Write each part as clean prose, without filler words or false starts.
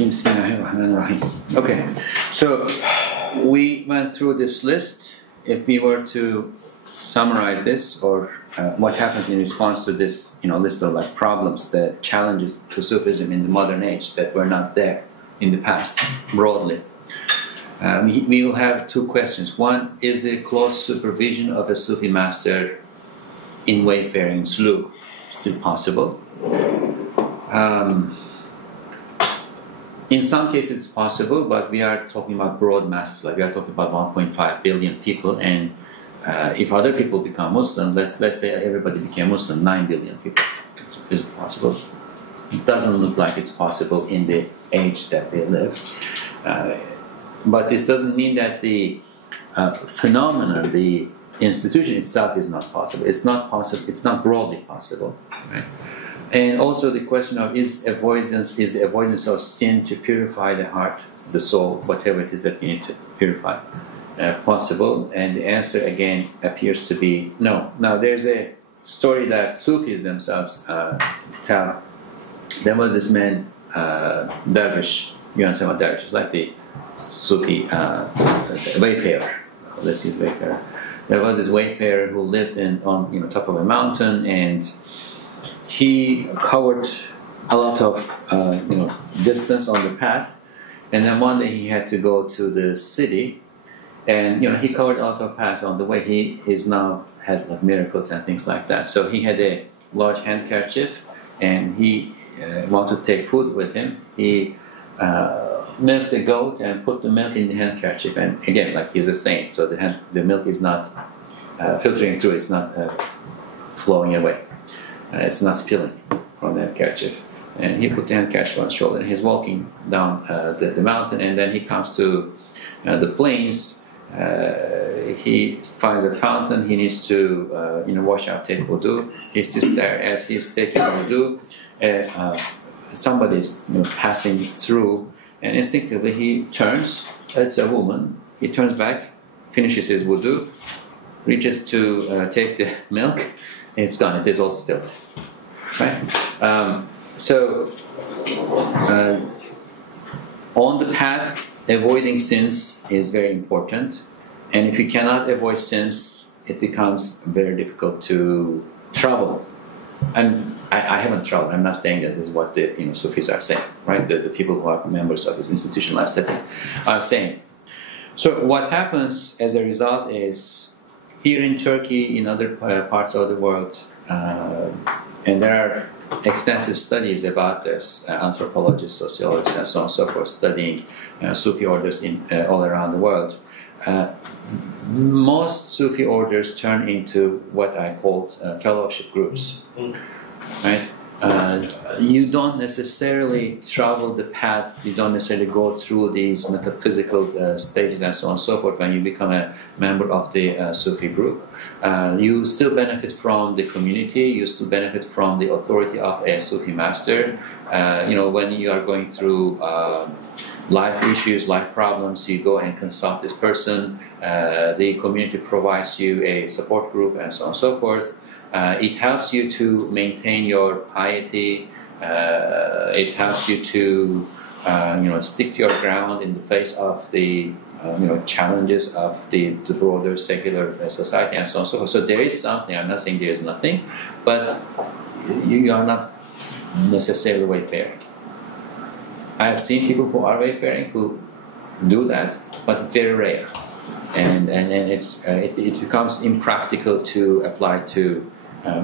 Okay, so we went through this list. If we were to summarize this, or what happens in response to this, list of like problems, the challenges to Sufism in the modern age that were not there in the past, broadly. We will have two questions. One, is the close supervision of a Sufi master in wayfaring suluk still possible? In some cases it's possible, but we are talking about broad masses, like we are talking about 1.5 billion people, and if other people become Muslim, let's say everybody became Muslim, 9 billion people. Is it possible? It doesn't look like it's possible in the age that we live. But this doesn't mean that the phenomenon, the institution itself is not possible. It's not possible. It's not broadly possible. Right? And also the question of is the avoidance of sin to purify the heart, the soul, whatever it is that we need to purify, possible? And the answer again appears to be no. Now there's a story that Sufis themselves tell. There was this man, dervish. You understand what dervish is? Like the Sufi wayfarer. Let's see, wayfarer. There was this wayfarer who lived on top of a mountain, and he covered a lot of distance on the path. And then one day he had to go to the city, and he covered a lot of path on the way. He now has like miracles and things like that. So he had a large handkerchief, and he wanted to take food with him. He milked the goat and put the milk in the handkerchief, and again, like he's a saint, so the milk is not filtering through, it's not flowing away, it's not spilling from the handkerchief. And he put the handkerchief on his shoulder, and he's walking down the mountain, and then he comes to the plains. He finds a fountain. He needs to wash out, take wudu. He sits there. As he's taking wudu, somebody is passing through, and instinctively he turns. It's a woman. He turns back, finishes his wudu, reaches to take the milk, and it's gone. It is all spilled. Right? So on the path, avoiding sins is very important, and if you cannot avoid sins, it becomes very difficult to travel. And I haven't traveled. I'm not saying that this is what the Sufis are saying, right? The people who are members of this institutionalized setting are saying. So what happens as a result is, here in Turkey, in other parts of the world, and there are extensive studies about this, anthropologists, sociologists, and so on and so forth, studying Sufi orders all around the world. Most Sufi orders turn into what I call fellowship groups, right? You don't necessarily travel the path, you don't necessarily go through these metaphysical stages and so on and so forth when you become a member of the Sufi group. You still benefit from the community, you still benefit from the authority of a Sufi master. When you are going through life issues, life problems, you go and consult this person. The community provides you a support group and so on and so forth. It helps you to maintain your piety. It helps you to stick to your ground in the face of the challenges of the broader secular society and so on and so forth. So there is something. I'm not saying there is nothing, but you are not necessarily wayfaring. I have seen people who are wayfaring who do that, but very rare, and it becomes impractical to apply to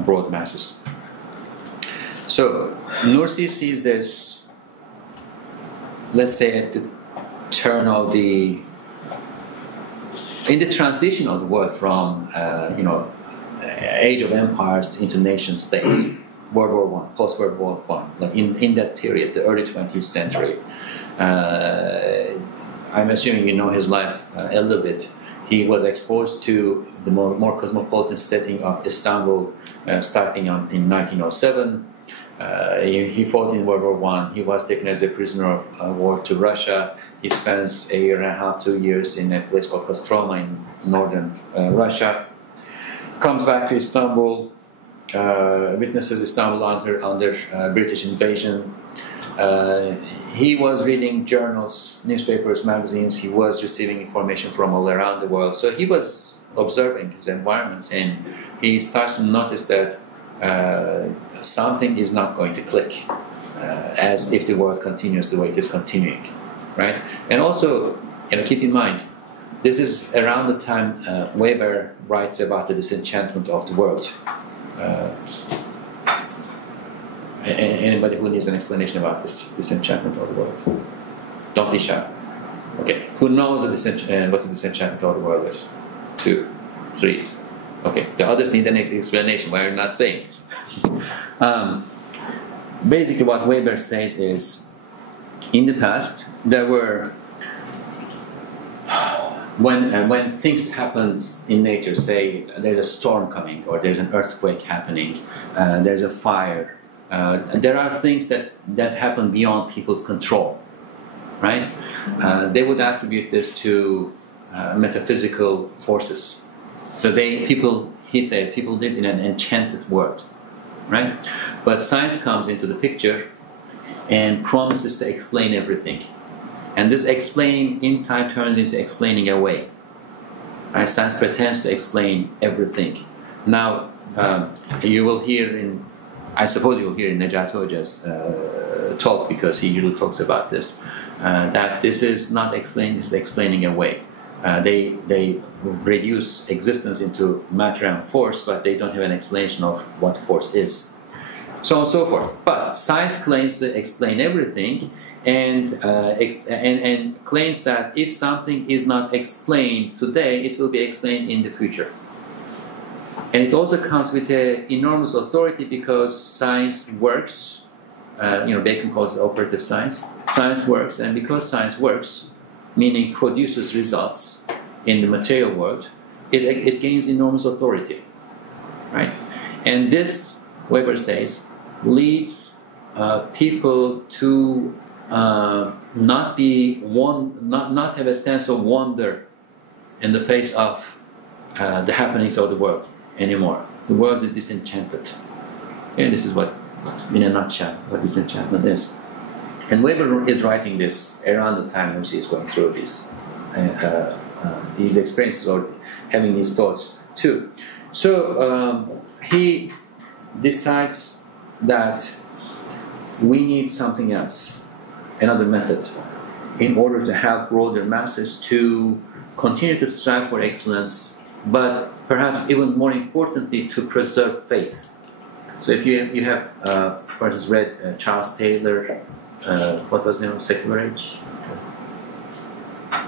broad masses. So Nursi sees this, let's say, at the turn of in the transition of the world from age of empires into nation states. World War I, post-World War I, like in that period, the early 20th century. I'm assuming you know his life a little bit. He was exposed to the more cosmopolitan setting of Istanbul starting in 1907. He fought in World War I. He was taken as a prisoner of war to Russia. He spends a year and a half, 2 years in a place called Kostroma in northern Russia. Comes back to Istanbul, witnesses Istanbul under British invasion, he was reading journals, newspapers, magazines. He was receiving information from all around the world. So he was observing his environments, and he starts to notice that something is not going to click, as if the world continues the way it is continuing, right? And also, keep in mind, this is around the time Weber writes about the disenchantment of the world. Anybody who needs an explanation about this disenchantment of the world? Don't be shy. Okay, who knows what the disenchantment of the world is? 2, 3. Okay, the others need an explanation. Why are you not saying? Basically, what Weber says is, in the past, there were when things happen in nature, say there's a storm coming, or there's an earthquake happening, there's a fire. There are things that happen beyond people's control, right? They would attribute this to metaphysical forces. So he says, people lived in an enchanted world, right? But science comes into the picture and promises to explain everything. And this explaining in time turns into explaining away. Right? Science pretends to explain everything. Now, you will hear I suppose you will hear in Nejat Hoja's talk, because he usually talks about this, that this is not explaining, this is explaining away. They reduce existence into matter and force, but they don't have an explanation of what force is. So on and so forth. But science claims to explain everything, and claims that if something is not explained today, it will be explained in the future. And it also comes with an enormous authority, because science works. Bacon calls it operative science. Science works, and because science works, meaning produces results in the material world, it gains enormous authority, right? And this, Weber says, leads people to not have a sense of wonder in the face of the happenings of the world anymore. The world is disenchanted. And this is what, in a nutshell, what disenchantment is. And Weber is writing this around the time when he is going through these experiences, or having these thoughts too. So he decides that we need something else, another method, in order to help broader masses to continue to strive for excellence, but perhaps even more importantly, to preserve faith. So if you have, for instance, read Charles Taylor, what was the name of Secular Age?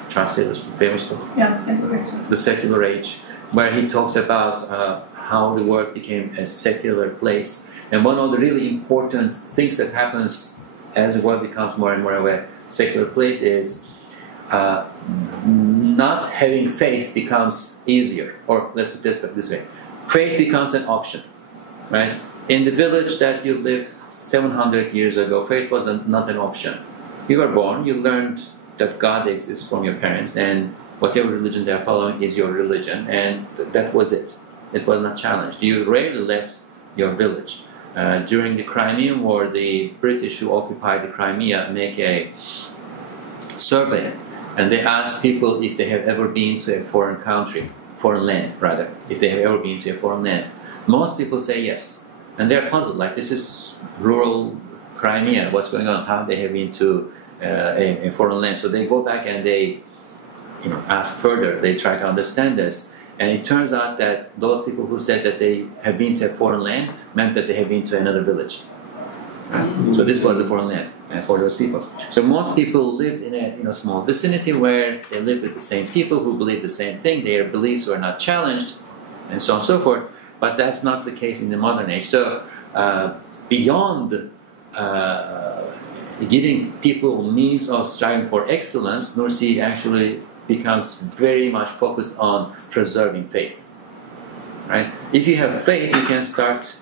Charles Taylor's famous book? Yeah, Secular Age. The Secular Age, where he talks about how the world became a secular place. And one of the really important things that happens as the world becomes more and more of a secular place is not having faith becomes easier. Or let's put it this way. Faith becomes an option, right? In the village that you lived 700 years ago, faith was not an option. You were born, you learned that God exists from your parents, and whatever religion they are following is your religion, and that was it. It was not challenged. You rarely left your village. During the Crimean War, the British who occupied the Crimea make a survey, and they ask people if they have ever been to a foreign land, if they have ever been to a foreign land. Most people say yes, and they're puzzled, like, this is rural Crimea, what's going on, how they have been to a foreign land. So they go back and they ask further, they try to understand this. And it turns out that those people who said that they have been to a foreign land meant that they have been to another village. Right? So this was a foreign land for those people. So most people lived in a small vicinity where they lived with the same people who believed the same thing, their beliefs were not challenged, and so on and so forth. But that's not the case in the modern age. So beyond giving people means of striving for excellence, Nursi actually becomes very much focused on preserving faith. Right? If you have faith, you can start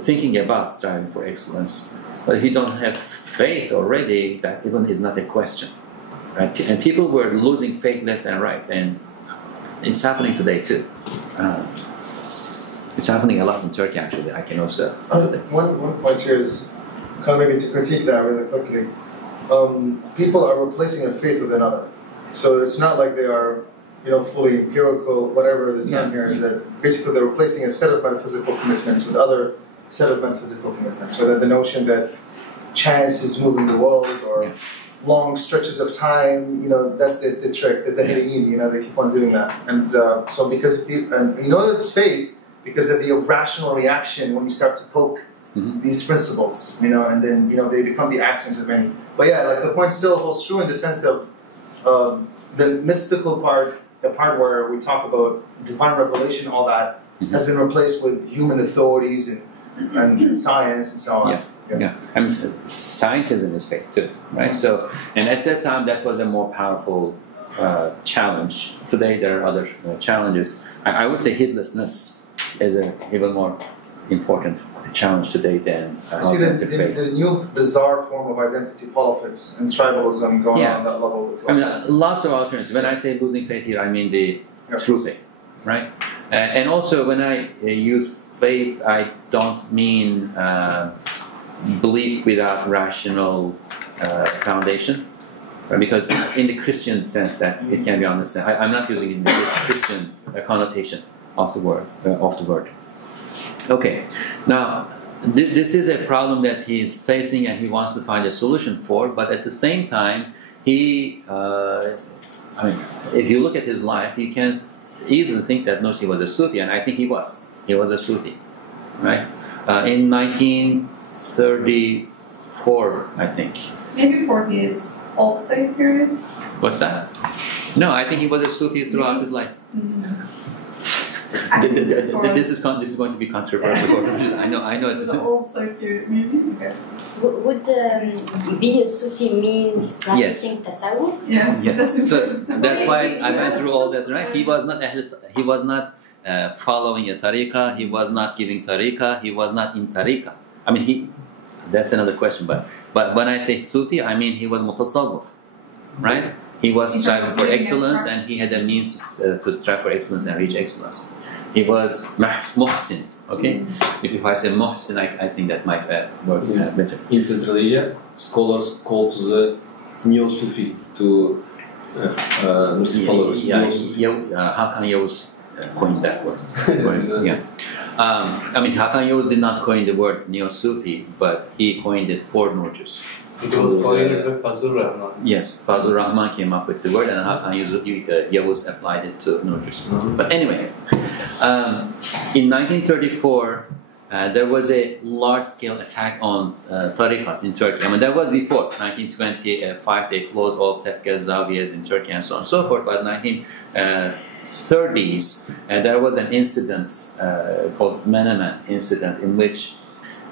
thinking about striving for excellence. But if you don't have faith already, that even is not a question. Right? And people were losing faith left and right, and it's happening today too. It's happening a lot in Turkey, actually. I can also. One point here is kind of maybe to critique that really quickly, people are replacing a faith with another. So it's not like they are, fully empirical, whatever the term here is, that basically they're replacing a set of metaphysical commitments with other set of metaphysical commitments. Whether the notion that chance is moving the world or long stretches of time, that's the trick, the Heleyin, they keep on doing that. And so because, it's faith because of the irrational reaction when you start to poke these principles, and then, they become the axioms of any. But yeah, like the point still holds true in the sense of the mystical part, the part where we talk about divine revelation, all that has been replaced with human authorities and science and so on. Yeah, I mean, scientism is faith too, right? So, and at that time, that was a more powerful challenge. Today, there are other challenges. I would say heedlessness is an even more important challenge today than alternative faith. The new bizarre form of identity politics and tribalism going on that level. I mean, lots of alternatives. When I say losing faith here, I mean the true faith, right? And also, when I use faith, I don't mean belief without rational foundation, right? Because in the Christian sense that it can be understood, I'm not using it in the Christian connotation of the word. Okay, now this is a problem that he is facing and he wants to find a solution for. But at the same time, he, if you look at his life, you can easily think that Nursi was a Sufi, and I think he was. He was a Sufi, right? In 1934, I think. Maybe before his alt-site periods? What's that? No, I think he was a Sufi throughout his life. This is going to be controversial. I know. The alt-site period, maybe? Okay. Would be a Sufi means practicing tasawwuf? Yes. So that's why I went through all that, right? He was not following a tariqah, he was not giving tariqah, he was not in tariqah. I mean, that's another question, but when I say Sufi, I mean he was mutasawwif, right? He was striving for excellence and he had the means to strive for excellence and reach excellence. He was muhsin, okay? If I say muhsin, I think that might work better. In Central Asia, scholars call to the Neo-Sufi, to Muslim followers. Hakan Yavuz coined that word. Hakan Yavuz did not coin the word Neo-Sufi, but he coined it for Nurjus. It was coined by Fazlur Rahman. Yes, Fazlur Rahman came up with the word, and Hakan Yavuz applied it to Nurjus. But anyway, in 1934, there was a large-scale attack on tariqas in Turkey. I mean, that was before 1925. They closed all tekke zawiyas in Turkey and so on and so forth. But 1930s, there was an incident called Menemen incident, in which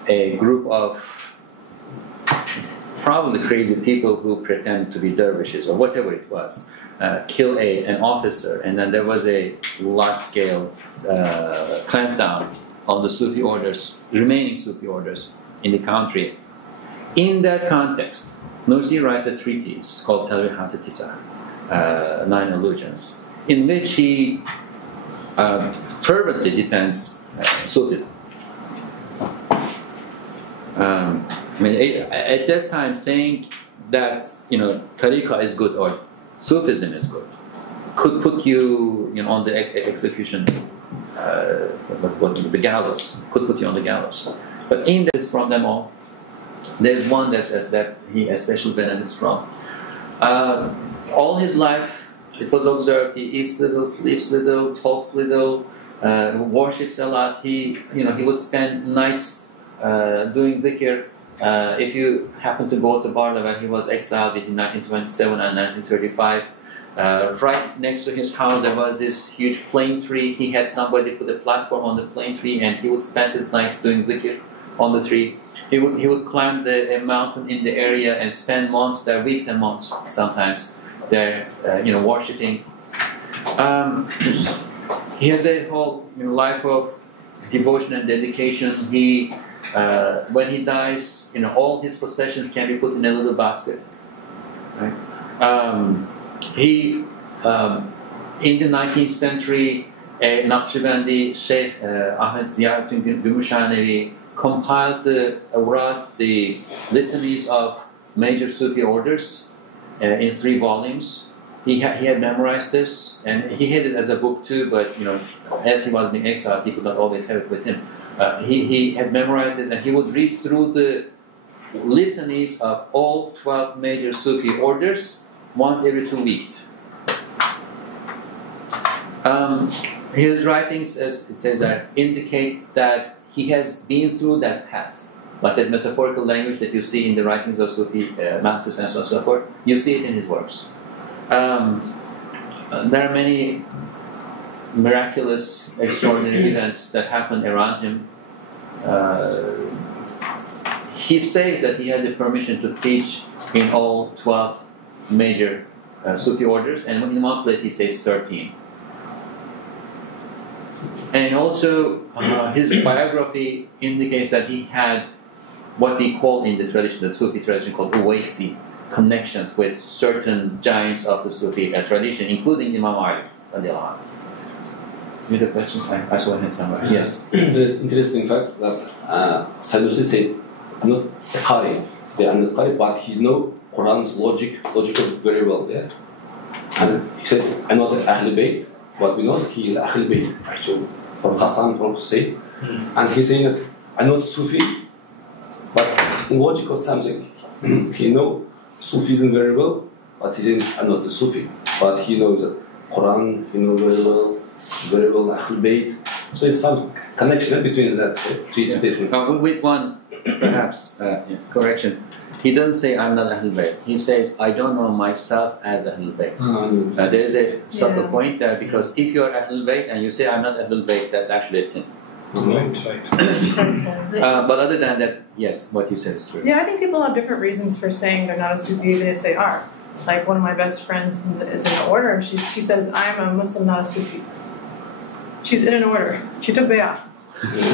a group of probably crazy people who pretend to be dervishes or whatever it was, kill an officer, and then there was a large-scale clampdown on the Sufi orders, remaining Sufi orders in the country. In that context, Nursi writes a treatise called Talwihat al-Tisa, 9 Allusions, in which he fervently defends Sufism. At that time, saying that tariqah is good or Sufism is good could put you, on the execution, the gallows. Could put you on the gallows. But in this, from them all, there's one that he especially benefits from. All his life, it was observed, he eats little, sleeps little, talks little, worships a lot. He would spend nights doing dhikr. If you happen to go to Barla, when he was exiled between 1927 and 1935, right next to his house there was this huge plane tree. He had somebody put a platform on the plane tree, and he would spend his nights doing dhikr on the tree. He would climb a mountain in the area and spend months there, weeks and months sometimes there, worshipping. He has a whole life of devotion and dedication. When he dies, all his possessions can be put in a little basket. Right? In the 19th century, a Naqshbandi Sheikh Ahmed Ziauddin Gümüşhanevi compiled wrote the litanies of major Sufi orders in 3 volumes. He had memorized this, and he had it as a book too. But as he was in exile, he could not always have it with him. He had memorized this, and he would read through the litanies of all 12 major Sufi orders once every 2 weeks. His writings, as it says there, indicate that he has been through that path. Like that metaphorical language that you see in the writings of Sufi masters and so on and so forth, you see it in his works. There are many miraculous, extraordinary events that happen around him. He says that he had the permission to teach in all 12 major Sufi orders, and in one place he says 13. And also, his biography indicates that he had what we call in the tradition, the Sufi tradition, called Uwaisi, connections with certain giants of the Sufi tradition, including Imam Ali. Any other questions? I saw a hand somewhere. Yes. There's interesting fact that Sanusi said, I'm not a Qari. He said, I'm not Qari, but he know Quran's logical very well. Yeah? And he said, I'm not Ahl Bayt, but we know that he is Ahl Bayt, actually, from Hassan, from Hussein. And he's saying that I'm not Sufi, but in logical subject, he know Sufism very well, but he said, I'm not a Sufi. But he knows that Quran, he knows very well Ahl Bayt. So it's some connection between that 3 statements. With one, perhaps, correction. He doesn't say, I'm not Ahl Bayt. He says, I don't know myself as Ahl Bayt. There is a subtle point there, because if you are Ahl Bayt and you say, I'm not Ahl Bayt, that's actually a sin. Right. But other than that, yes, what you said is true. Yeah, I think people have different reasons for saying they're not a Sufi, even if they are. Like one of my best friends is in an order, and she says, I'm a Muslim, not a Sufi. She's in an order. She took bay'ah.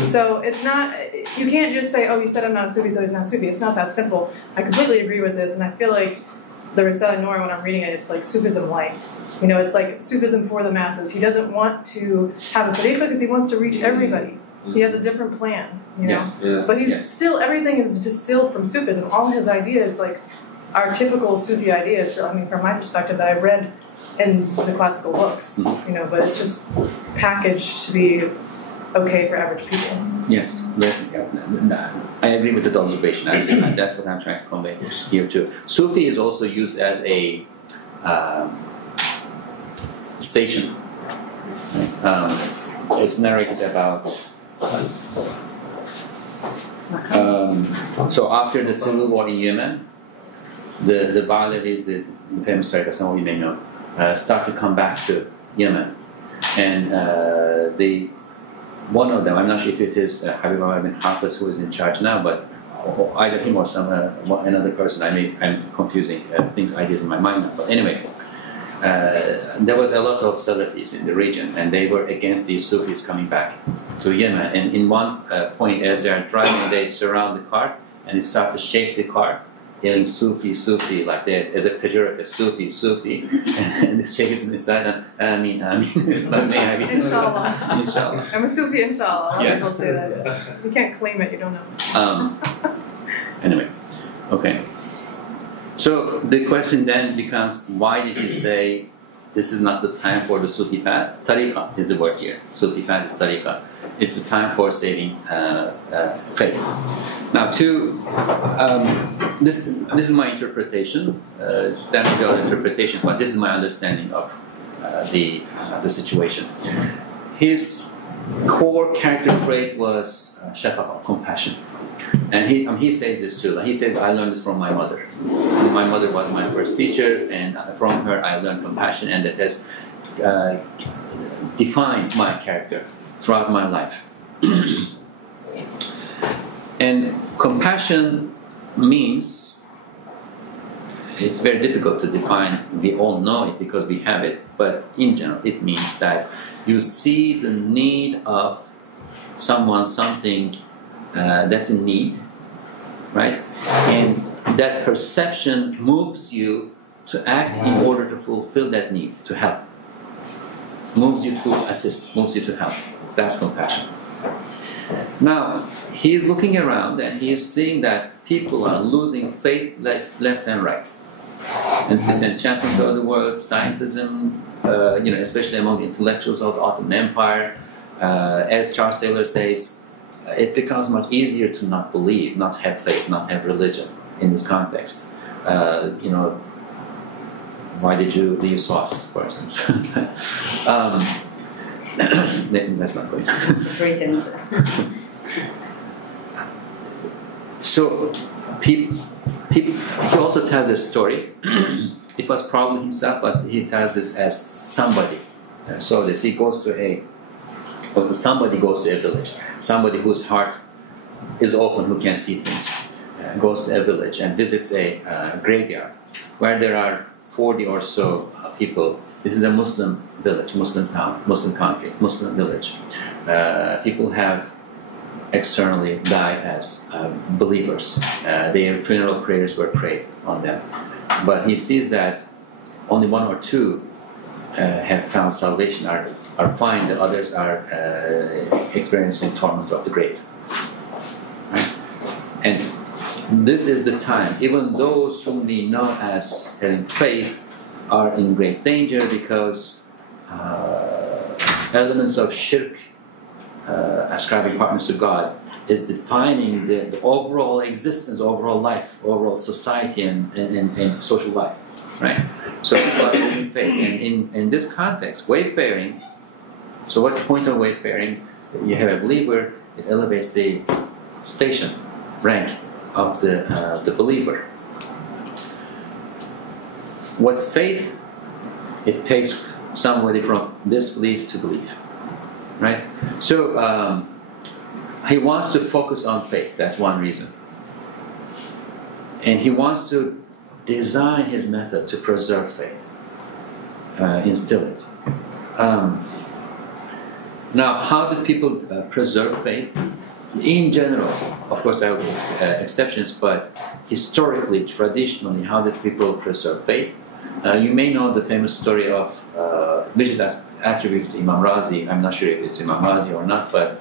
So it's not, you can't just say, oh, he said I'm not a Sufi, so he's not a Sufi. It's not that simple. I completely agree with this, and I feel like the Risala Noor, when I'm reading it, it's like Sufism light. It's like Sufism for the masses. He doesn't want to have a tariqah because he wants to reach everybody. He has a different plan, But he's still, everything is distilled from Sufism. All his ideas, are typical Sufi ideas, from my perspective, that I read in the classical books, but it's just packaged to be okay for average people. Yes, I agree with the observation, and that's what I'm trying to convey here too. Sufi is also used as a station. It's narrated about. So after the civil war in Yemen, the Ba'alavis, the famous tariqah, some of you may know, start to come back to Yemen, and one of them, I'm not sure if it is Habib Ahmad bin Hafiz who is in charge now, but either him or another person. I'm confusing ideas in my mind now. But anyway, there was a lot of Salafis in the region, and they were against these Sufis coming back to Yemen. And in one point, as they are driving, they surround the car and they start to shake the car, yelling Sufi, Sufi, like that as a pejorative, Sufi, Sufi, and this shake is inside. I mean, but may I be? Inshallah. Inshallah. I'm a Sufi, inshallah. A lot of Yes. people say that. You can't claim it, you don't know. Anyway, okay. So the question then becomes, why did he say this is not the time for the Sufi path? Tariqah is the word here. Sufi path is tariqah. It's a time for saving faith. Now, this is my interpretation. There may be other interpretations, but this is my understanding of the situation. His core character trait was shafaqa, compassion. And he says this too. He says, I learned this from my mother. My mother was my first teacher, and from her I learned compassion, and that has defined my character throughout my life. And compassion means, it's very difficult to define. We all know it because we have it, but in general it means that you see the need of someone, something that's in need, right? And that perception moves you to act in order to fulfill that need, to help. Moves you to assist, moves you to help. That's compassion. Now, he is looking around and he is seeing that people are losing faith left and right. And disenchantment of the world, scientism, especially among the intellectuals of the Ottoman Empire. As Charles Taylor says, it becomes much easier to not believe, not have faith, not have religion in this context. Why did you leave sauce, for instance? That's not going. Reasons. So, he also tells a story. It was probably himself, but he tells this as somebody. So this, somebody goes to a village. Somebody whose heart is open, who can see things, goes to a village and visits a graveyard where there are 40 or so people. This is a Muslim village, Muslim town, Muslim country, Muslim village. People have externally died as believers. Their funeral prayers were prayed on them. But he sees that only one or two have found salvation, are fine, the others are experiencing torment of the grave. Right? And this is the time, even those whom we know as having faith are in great danger because elements of shirk, ascribing partners to God, is defining the overall existence, overall life, overall society and social life, right? So people are losing faith. And in this context, wayfaring, so what's the point of wayfaring? You have a believer, it elevates the station, rank of the believer. What's faith? It takes somebody from disbelief to belief, right? So he wants to focus on faith. That's one reason. And he wants to design his method to preserve faith, instill it. Now, how did people preserve faith? In general, of course there will be exceptions, but historically, traditionally, how did people preserve faith? You may know the famous story of, which is attributed to Imam Razi. I'm not sure if it's Imam Razi or not, but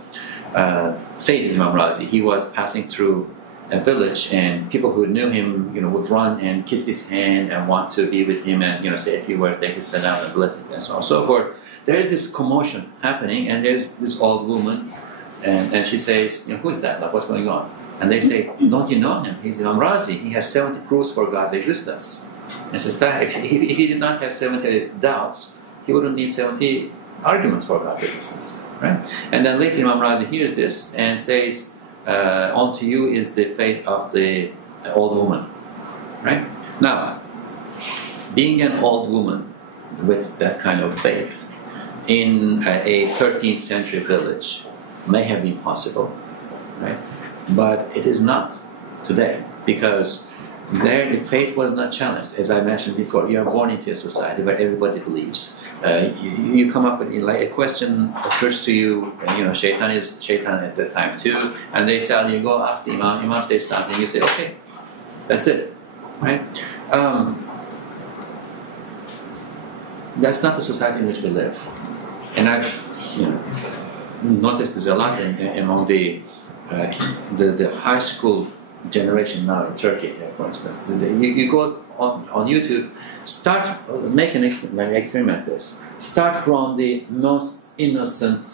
say it is Imam Razi. He was passing through a village, and people who knew him, would run and kiss his hand and want to be with him, and say a few words, take his salam and bless it, and so on and so forth. There is this commotion happening, and there's this old woman, and she says, who is that? Like, what's going on? And they say, don't you know him? He's Imam Razi. He has 70 proofs for God's existence. And she says, if he did not have 70 doubts, he wouldn't need 70 arguments for God's existence, right? And then later Imam Razi hears this and says, unto you is the faith of the old woman, right? Now, being an old woman with that kind of faith in a 13th century village may have been possible, right? But it is not today, because there the faith was not challenged. As I mentioned before, you are born into a society where everybody believes. You come up with like a question occurs to you, shaitan is shaitan at that time too, and they tell you, go ask the imam. Imam says something, you say, okay, that's it, right? That's not the society in which we live, and I've noticed this a lot among the high school generation now in Turkey, for instance. You go on YouTube, make an experiment this. Start from the most innocent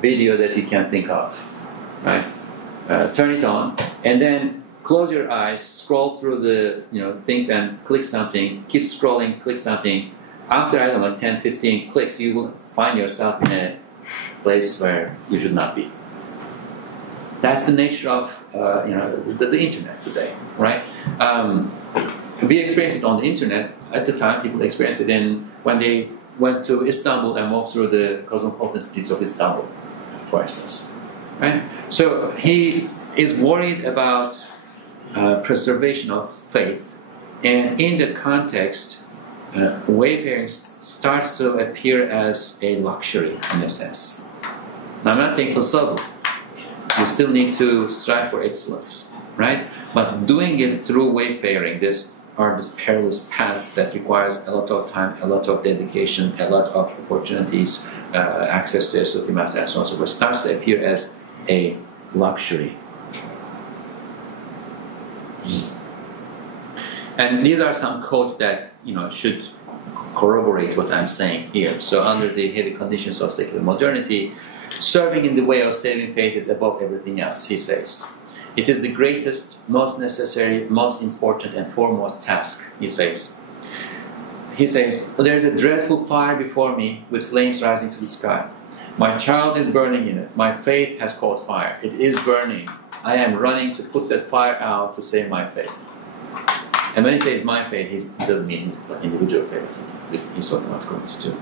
video that you can think of, right? Turn it on, and then close your eyes, scroll through the things and click something, keep scrolling, click something. After, I don't know, 10, 15 clicks, you will find yourself in a place where you should not be. That's the nature of the internet today, right? We experienced it on the internet. At the time, people experienced it when they went to Istanbul and walked through the cosmopolitan streets of Istanbul, for instance, right? So he is worried about preservation of faith, and in that context, wayfaring starts to appear as a luxury in a sense. Now, I'm not saying tasawwuf. You still need to strive for excellence, right? But doing it through wayfaring, this are this perilous path that requires a lot of time, a lot of dedication, a lot of opportunities, access to a Sufi master, and so on and so forth, starts to appear as a luxury. And these are some quotes that should corroborate what I'm saying here. So under the heavy conditions of secular modernity, serving in the way of saving faith is above everything else, he says. It is the greatest, most necessary, most important, and foremost task, he says. He says, there is a dreadful fire before me with flames rising to the sky. My child is burning in it. My faith has caught fire. It is burning. I am running to put that fire out to save my faith. And when he says my faith, he doesn't mean his individual faith. He's talking about community too.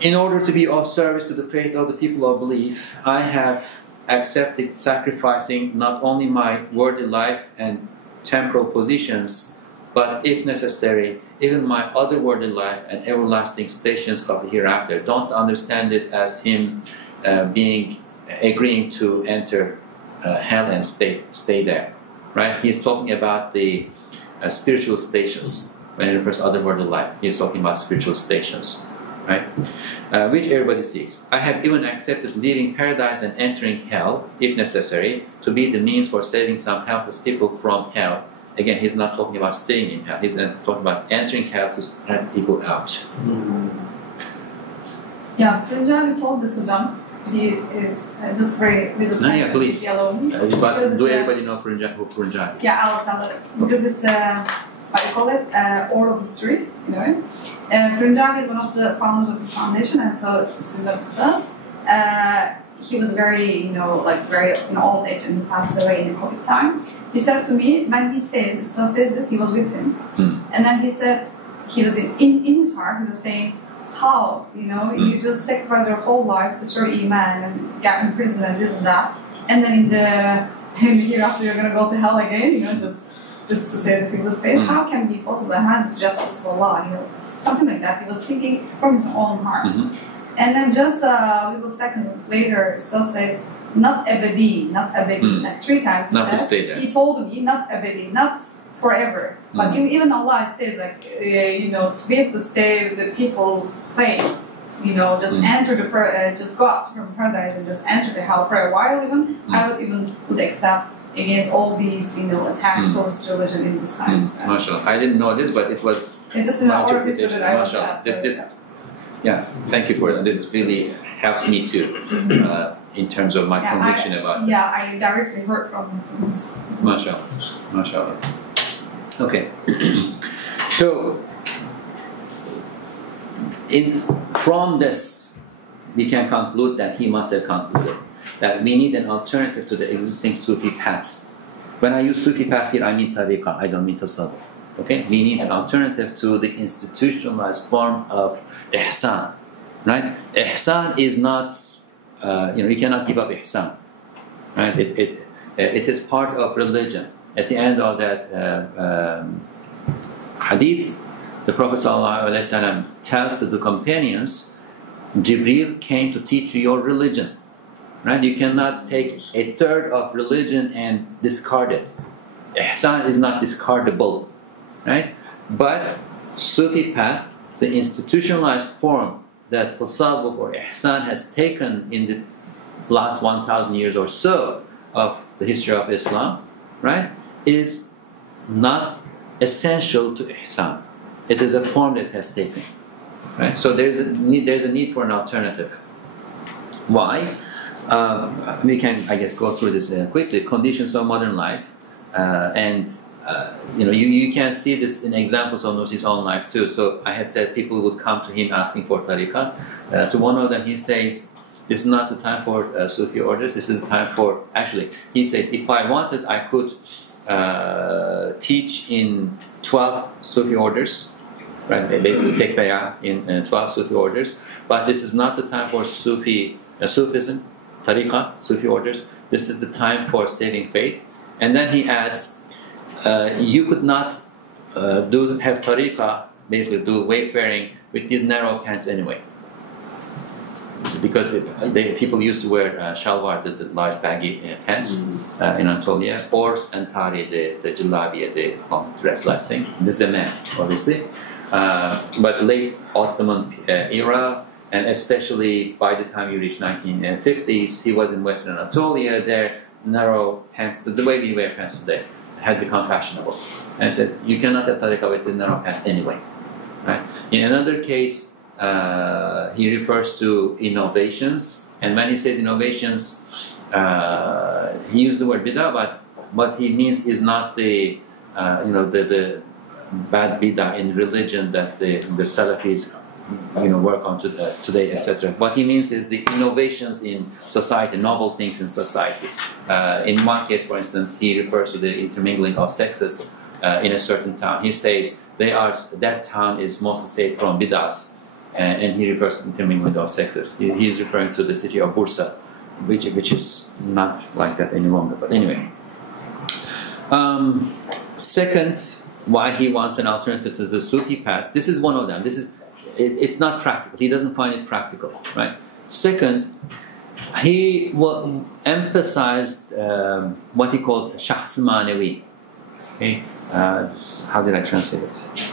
In order to be of service to the faith of the people of belief, I have accepted sacrificing not only my worldly life and temporal positions, but if necessary, even my other worldly life and everlasting stations of the hereafter. Don't understand this as him agreeing to enter hell and stay there, right? He's talking about the spiritual stations. When he refers to other worldly life, he's talking about spiritual stations, right? Which everybody seeks. I have even accepted leaving paradise and entering hell, if necessary, to be the means for saving some helpless people from hell. Again, he's not talking about staying in hell. He's talking about entering hell to help people out. Yeah, Frinjan told this hujam. He is just very with the yeah, please. Yellow. But do everybody know who Frinjan is? Yeah, I'll tell it because it's what do you call it? Oral history, Frinjan is one of the founders of this foundation, and so Ustaz. He was very, very in old age, and he passed away in the COVID time. He said to me, when he says, Ustaz says this, he was with him. And then he said, he was in his heart, he was saying, how, you just sacrifice your whole life to show Iman and get in prison and this and that. And then in the hereafter you're going to go to hell again, just to save the people's faith. How can it be possible? And it's justice for Allah, something like that. He was thinking from his own heart. And then just little seconds later, Ustaz said, not abadi, like 3 times. Not to stay there. He told me, not abadi, not forever. But even Allah says, like, to be able to save the people's faith, just enter just go out from paradise and just enter the hell for a while even, I would accept against all these, attacks towards religion in this time. MashaAllah. I didn't know this, but it was it's just in the oral history that I was at. Yeah, thank you for that. This really helps me too, in terms of my conviction about this. Yeah, I directly heard from this. MashaAllah. Okay. So, from this, we can conclude that he must have concluded that we need an alternative to the existing Sufi paths. When I use Sufi path here, I mean tariqah, I don't mean tasawwuf. Okay, we need an alternative to the institutionalized form of ihsan, right? Ihsan is not, you cannot give up ihsan, right? It is part of religion. At the end of that hadith, the Prophet ﷺ tells to the companions, Jibreel came to teach you your religion, right? You cannot take a third of religion and discard it. Ihsan is not discardable. Right? But Sufi path, the institutionalized form that tasawwuf or ihsan has taken in the last 1,000 years or so of the history of Islam, right, is not essential to ihsan. It is a form that has taken. Right? So there's a need for an alternative. Why? We can, I guess, go through this quickly. Conditions of modern life, you can see this in examples of Nursi's own life too. So I had said people would come to him asking for tariqah. To one of them he says, this is not the time for Sufi orders, this is the time for, actually, he says, if I wanted, I could teach in 12 Sufi orders, right? Basically take bay'ah in 12 Sufi orders, but this is not the time for Sufism, tariqah, Sufi orders. This is the time for saving faith. And then he adds, you could not have tariqah, basically do wayfaring with these narrow pants anyway. because people used to wear shalwar, the large baggy pants in Anatolia, or antari, the jalabiya, the long dress-like thing. This is a man, obviously. But late Ottoman era, and especially by the time you reach 1950s, he was in Western Anatolia. Their narrow pants, the way we wear pants today, had become fashionable. And it says you cannot have tariqah with these narrow pants anyway. Right? In another case, he refers to innovations, and when he says innovations, he used the word bid'ah, but what he means is not the the bad bid'ah in religion that the Salafis work on today, etc. What he means is the innovations in society, novel things in society. In one case, for instance, he refers to the intermingling of sexes in a certain town. He says that town is mostly safe from bid'ahs, and he refers to intermingling of sexes. He is referring to the city of Bursa, which is not like that any longer. But anyway, second, why he wants an alternative to the Sufi path. This is one of them. It's not practical. He doesn't find it practical, right? Second, he emphasized what he called Shahs Manawi. Okay, how did I translate it?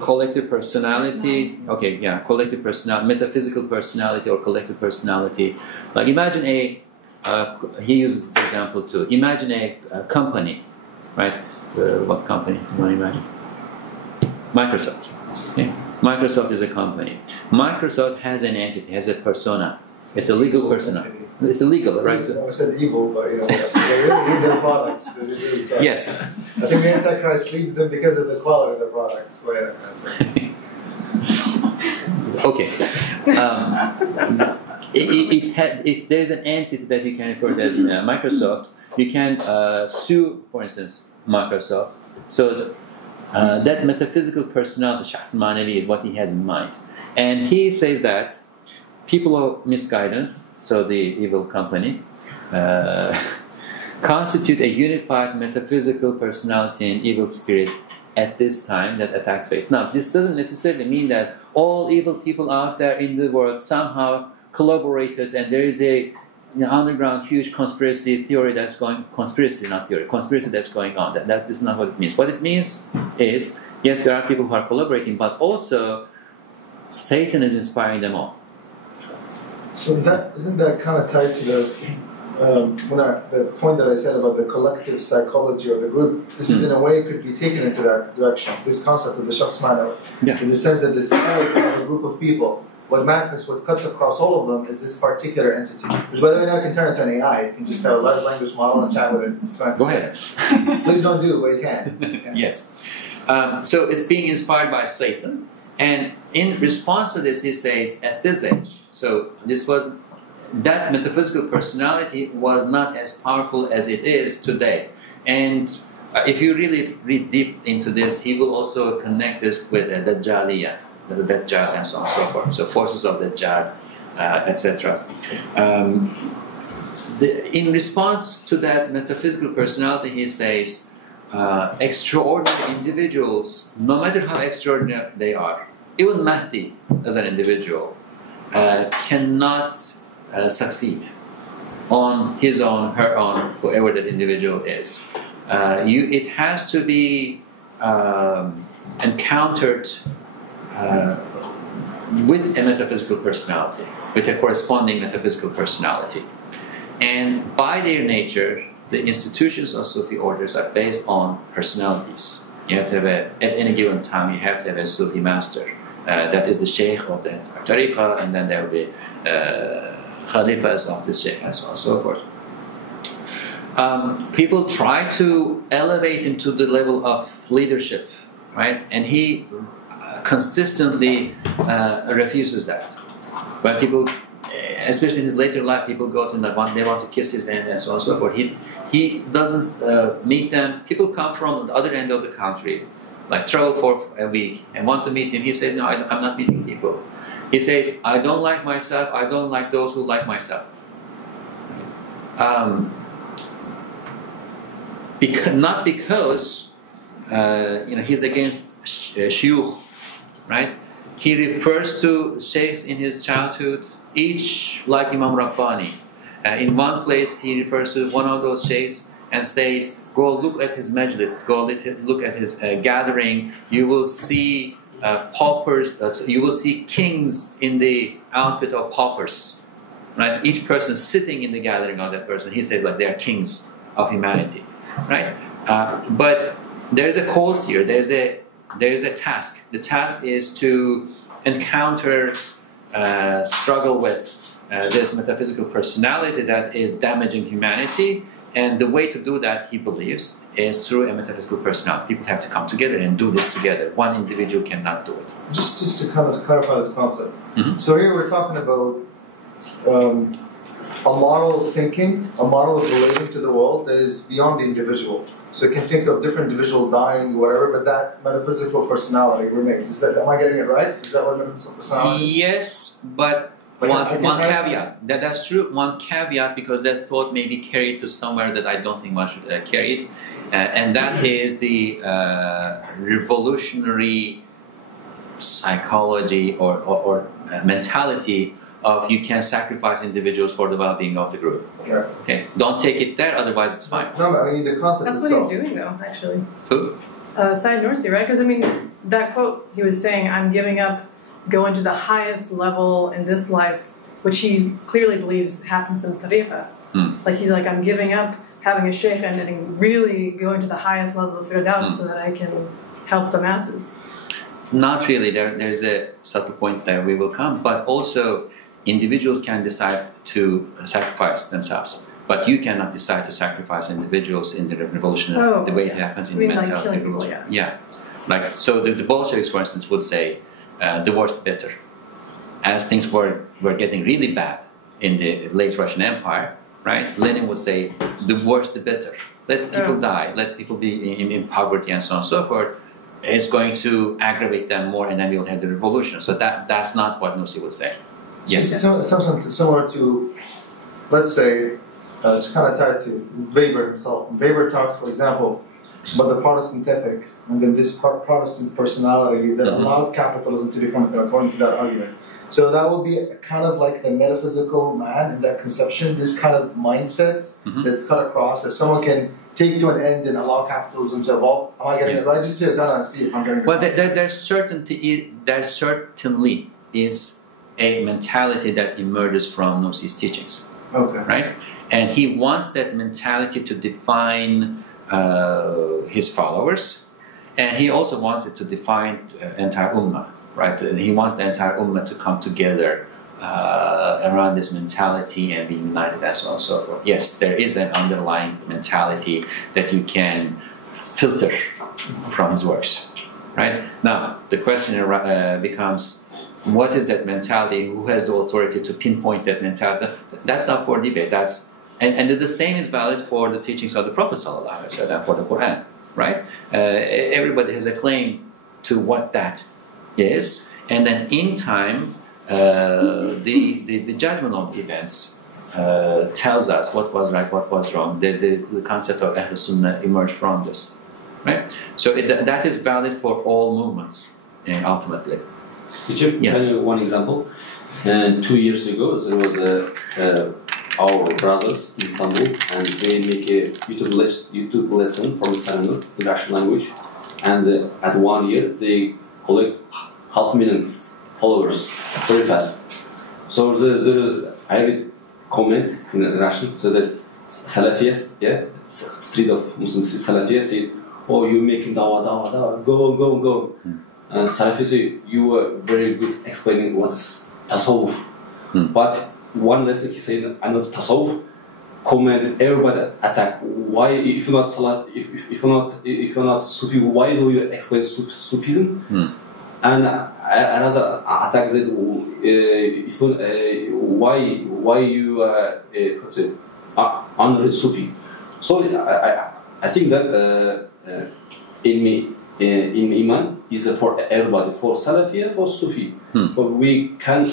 Collective personality. Okay, yeah, collective personality, metaphysical personality, or collective personality. Like imagine he uses this example too. Imagine a company, right? What company do you want to imagine? Microsoft. Okay? Microsoft is a company. Microsoft has an entity, has a persona. It's a legal persona. It's illegal, right? I said evil, but they really need their products. Yes. I think the Antichrist leads them because of the quality of their products. Okay. If there's an entity that you can refer to as Microsoft, you can sue, for instance, Microsoft. So that metaphysical personality, Shahs Manavi, is what he has in mind. And he says that people of misguidance, so the evil company, constitute a unified metaphysical personality and evil spirit at this time that attacks faith. Now, this doesn't necessarily mean that all evil people out there in the world somehow collaborated and there is a underground huge conspiracy that's going on. That's not what it means. What it means is, yes, there are people who are collaborating, but also Satan is inspiring them all. So isn't that kind of tied to the point that I said about the collective psychology of the group? This is in a way could be taken into that direction. This concept of the Shakhs Manawi, in the sense that the spirit of a group of people, what cuts across all of them is this particular entity. Which, by the way, now I can turn it to an AI. You can just have a large language model and chat with it. Go ahead. Please don't do it, but you can. Yes. So it's being inspired by Satan. And in response to this, he says, at this age, so that metaphysical personality was not as powerful as it is today. And if you really read deep into this, he will also connect this with the Dajjaliyah, the Dajjal and so on and so forth. So forces of Dajjal, etc. In response to that metaphysical personality, he says, extraordinary individuals, no matter how extraordinary they are, even Mahdi as an individual, cannot succeed on his own, her own, whoever that individual is. It has to be encountered with a metaphysical personality, with a corresponding metaphysical personality. And by their nature, the institutions of Sufi orders are based on personalities. You have to have at any given time, you have to have a Sufi master. That is the sheikh of the entire tariqah, and then there will be khalifas of this sheikh, and so on and so forth. People try to elevate him to the level of leadership, right? And he consistently refuses that. When people, especially in his later life, people go to Nirvana, they want to kiss his hand and so on and so forth. He doesn't meet them. People come from the other end of the country, like travel for a week and want to meet him. He says, no, I'm not meeting people. He says, I don't like myself, I don't like those who like myself. Not because he's against shuyukh, right? he refers to sheikhs in his childhood, each like Imam Rabbani. In one place, he refers to one of those sheikhs and says, go look at his majlis, go look at his gathering. You will see paupers, you will see kings in the outfit of paupers. Right? Each person sitting in the gathering of that person, he says like they are kings of humanity. Right? But there's a cause here, there's a task. The task is to encounter, struggle with this metaphysical personality that is damaging humanity, and the way to do that, he believes, is through a metaphysical personality. People have to come together and do this together. One individual cannot do it. Just to kind of clarify this concept. Mm-hmm. So here we're talking about a model of thinking, a model of relating to the world that is beyond the individual. So you can think of different individual dying, whatever, but that metaphysical personality remains. Am I getting it right? Is that what metaphysical personality is? Yes, but one caveat. That's true. One caveat, because that thought may be carried to somewhere that I don't think one should carry it, and that is the revolutionary psychology or mentality of you can sacrifice individuals for the well-being of the group. Yeah. Okay, don't take it there, otherwise it's fine. No, I mean the concept That's itself. what he's doing, though, actually. Who? Syed Nursi, right? Because, I mean, that quote, he was saying, I'm giving up going to the highest level in this life, which he clearly believes happens in tariqah. Like, he's like, I'm giving up having a sheikh and then really going to the highest level of firdaus so that I can help the masses. Not really. There's a subtle point there we will come, but also individuals can decide to sacrifice themselves. But you cannot decide to sacrifice individuals in the revolution the way it happens in the mentality like revolution. Yeah. Like, so the Bolsheviks, for instance, would say, the worse the better. As things were getting really bad in the late Russian Empire, right? Lenin would say, the worse the better. Let people die, let people be in poverty and so on and so forth. It's going to aggravate them more, and then we'll have the revolution. So that's not what Nursi would say. Yes. Something similar to, let's say, it's kind of tied to Weber himself. Weber talks, for example, about the Protestant ethic, and then this Protestant personality that allowed capitalism to become according to that argument. So that would be kind of like the metaphysical man in that conception, this kind of mindset that's cut across, that someone can take to an end and allow capitalism to evolve. Am I getting it right? Just to kind of see if I'm getting it right. Well, there certainly is a mentality that emerges from Nursi's teachings. Okay. Right? And he wants that mentality to define his followers, and he also wants it to define entire ummah, right? He wants the entire ummah to come together around this mentality and be united, and so on and so forth. Yes, there is an underlying mentality that you can filter from his works, right? Now, the question becomes, what is that mentality? Who has the authority to pinpoint that mentality? That's up for debate. And the same is valid for the teachings of the Prophet ﷺ and for the Quran, right? Everybody has a claim to what that is, and then in time, the judgment of the events tells us what was right, what was wrong. The concept of Ahl Sunnah emerged from this, right? So that is valid for all movements, ultimately. Teacher, yes. Can you one example? 2 years ago, there was our brothers in Istanbul, and they make a YouTube lesson from Istanbul in Russian language, and at 1 year they collect 500,000 followers very fast. So there is, I read comment in Russian, so that Salafiyas, street of Muslim street Salafiyas say, oh, you're making dawah, go. Salafiyas say, you were very good explaining what is tasawwuf. But one lesson he said, I'm not tasawwuf. Comment, everybody attack. Why, if you're not Salat, if you're not Sufi, why do you explain Sufism? And another attack said, why you unread Sufi? So I think that in Iman is for everybody, for Salafi, for Sufi, for we can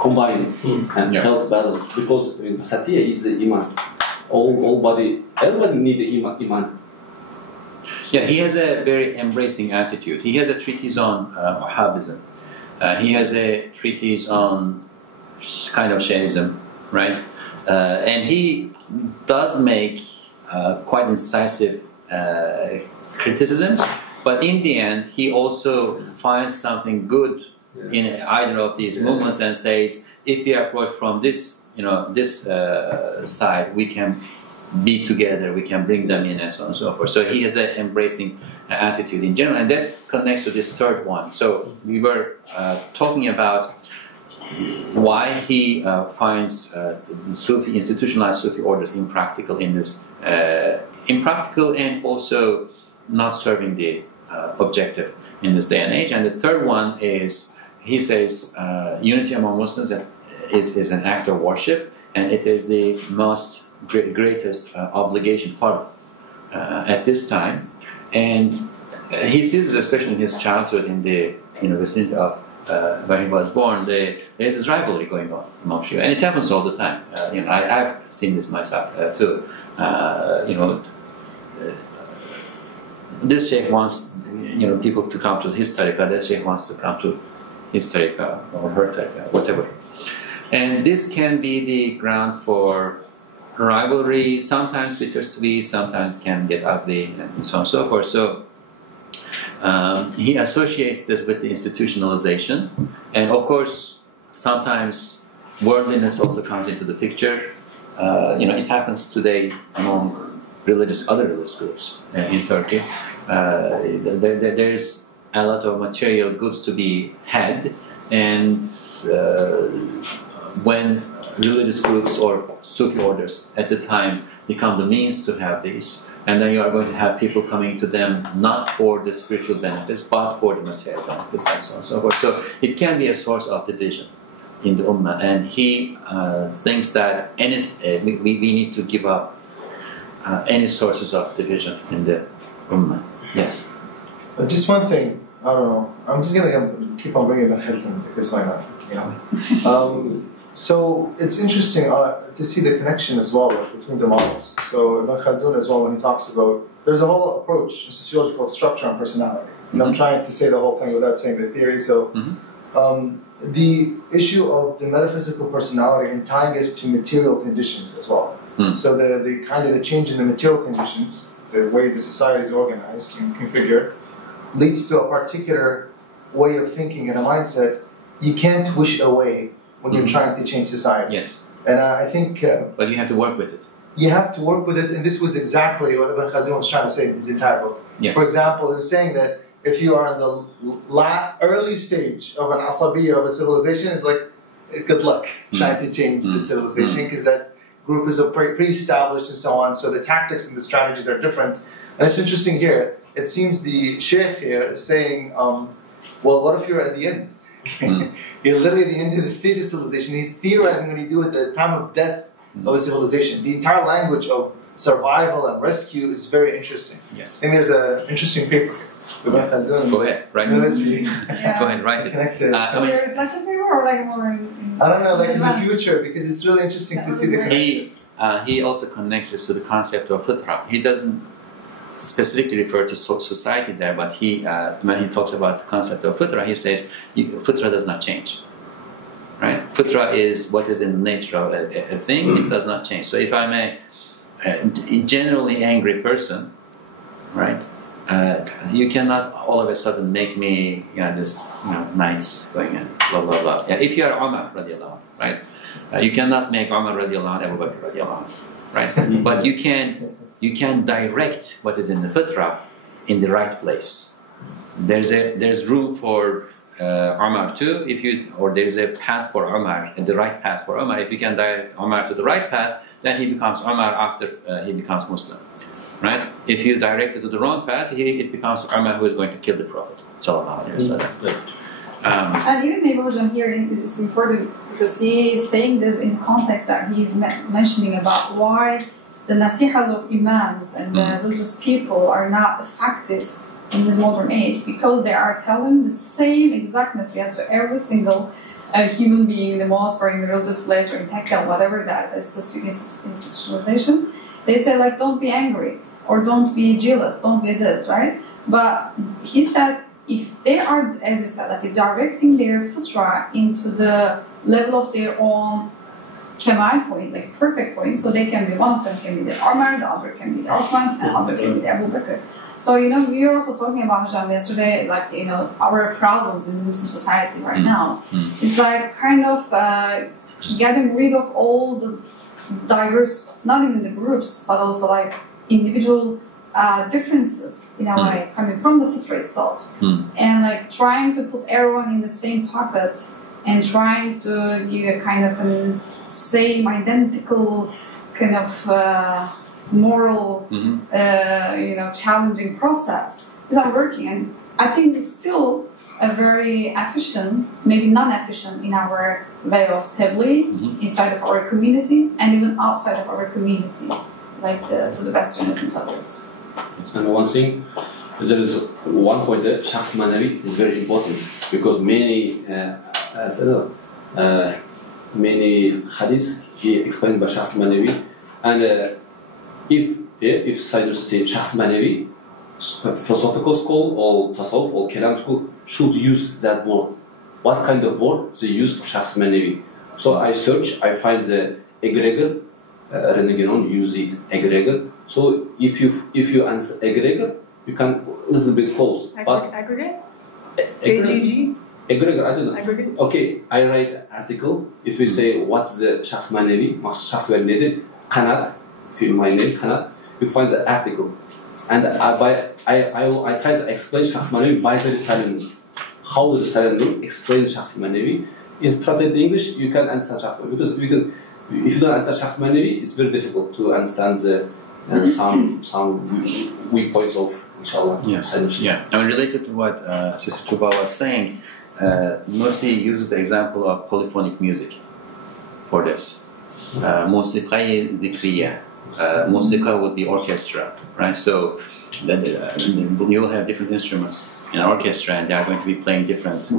combine and help battle, because Satya is Iman. All body, everybody need Iman. Yeah, he has a very embracing attitude. He has a treatise on Wahhabism. He has a treatise on kind of Shiism, right? And he does make quite incisive criticisms, but in the end, he also finds something good in either of these movements and says, if we approach from this, this side, we can be together, we can bring them in, and so on and so forth. So he has an embracing attitude in general, and that connects to this third one. So we were talking about why he finds Sufi, institutionalized Sufi orders impractical in this, impractical and also not serving the objective in this day and age. And the third one is, he says, unity among Muslims is an act of worship, and it is the most greatest obligation for them at this time. And he sees, especially in his childhood, in the vicinity of where he was born, there is this rivalry going on among Shia, and it happens all the time. I've seen this myself too. This sheikh wants people to come to his tariqah, this sheikh wants to come to his tariqah or her tariqah, whatever. And this can be the ground for rivalry, sometimes bittersweet, sometimes can get ugly, and so on and so forth. So he associates this with the institutionalization, and of course, sometimes worldliness also comes into the picture. It happens today among other religious groups in Turkey. There's a lot of material goods to be had, and when religious groups or Sufi orders at the time become the means to have these, and then you are going to have people coming to them not for the spiritual benefits but for the material benefits, and so on and so forth. So it can be a source of division in the Ummah, and he thinks that we need to give up any sources of division in the Ummah. Yes? Just one thing, I don't know, I'm just going to keep on bringing back Hilton because why not? So it's interesting to see the connection as well between the models. So Ibn Khaldun as well, when he talks about, there's a whole approach to sociological structure and personality. And I'm trying to say the whole thing without saying the theory. So the issue of the metaphysical personality and tying it to material conditions as well. So the kind of the change in the material conditions, the way the society is organized and configured, leads to a particular way of thinking and a mindset you can't wish away when you're trying to change society. Yes. And I think... but you have to work with it. You have to work with it, and this was exactly what Ibn Khaldun was trying to say in his entire book. Yes. For example, he was saying that if you are in the early stage of an asabiyya of a civilization, it's like, good luck trying to change the civilization, because that group is pre-established and so on, so the tactics and the strategies are different. And it's interesting here, it seems the sheikh here is saying, well, what if you're at the end? You're literally at the end of the stage of civilization. He's theorizing when you do at the time of death of a civilization. The entire language of survival and rescue is very interesting. Yes. I think there's an interesting paper. Go ahead, write it. Go ahead, write it. A reflection paper or like more I don't know, like in the future, because it's really interesting to see the connection. He also connects this to the concept of fitra. He doesn't specifically refer to society there, but when he talks about the concept of fitra, he says fitra does not change. Right? Fitra is what is in the nature of a thing, it does not change. So if I'm a generally angry person, right, you cannot all of a sudden make me this nice going and blah blah blah. Yeah, if you are Umar radiallahu anh, right, you cannot make Umar radiallahu anh Abu Bakr radiallahu anh, right? But you can direct what is in the fitra in the right place. There's room for Umar too, or there's a path for Umar, the right path for Umar. If you can direct Umar to the right path, then he becomes Umar after he becomes Muslim, right? If you direct it to the wrong path, it becomes Umar who is going to kill the Prophet. And even maybe Hojam here is important because he is saying this in context that he is mentioning about why the nasihas of imams and the religious people are not effective in this modern age, because they are telling the same exact nasiha to every single human being in the mosque or in the religious place or in Tekka, whatever that is, specific institutionalization. They say, like, don't be angry. or don't be jealous, don't be this, right? But he said if they are, as you said, like directing their fitra into the level of their own Kemal point, like perfect point, so they can be, one of them can be the Umar, the other can be the Osman, and the other can be the Abu Bakr. So, you know, we were also talking about, Hajam, yesterday, like, you know, our problems in Muslim society right now. It's like kind of getting rid of all the diverse, not even the groups, but also like individual differences, in a way, coming from the fitra itself. And like trying to put everyone in the same pocket and trying to give a kind of a same identical kind of moral, you know, challenging process is not working. And I think it's still a very efficient, maybe non-efficient in our way of tabligh inside of our community and even outside of our community, like to the Westernism to others. And one thing, there is one point that shakhs manavi is very important because many many hadiths he explained by shakhs manavi, and if Sayyidus say shakhs manavi, philosophical school or tasawwuf or kalam school should use that word. What kind of word they use for shakhs manavi? So I search, I find the egregor, Reneganon use it egregor. So if you answer egregor, you can a little bit close. But aggregate? AGG? Egregor, I don't know. Aggregate? Okay, I write article. If we say what's the shakhs manavi, shakhs needed, kanat, if you my name kanat, you find the article. And I try to explain shakhs manavi by the Risalah. How the Risalah explains shakhs manavi. In translated English, you can answer shakhs manavi because if you don't answer shakhs manavi, it's very difficult to understand the some weak points of inshallah. Yes. Yeah. And related to what Sister Tuba was saying, Nursi used the example of polyphonic music for this. Musiqa dhikriya. Musiqa would be orchestra, right? So you will have different instruments in an orchestra, and they are going to be playing different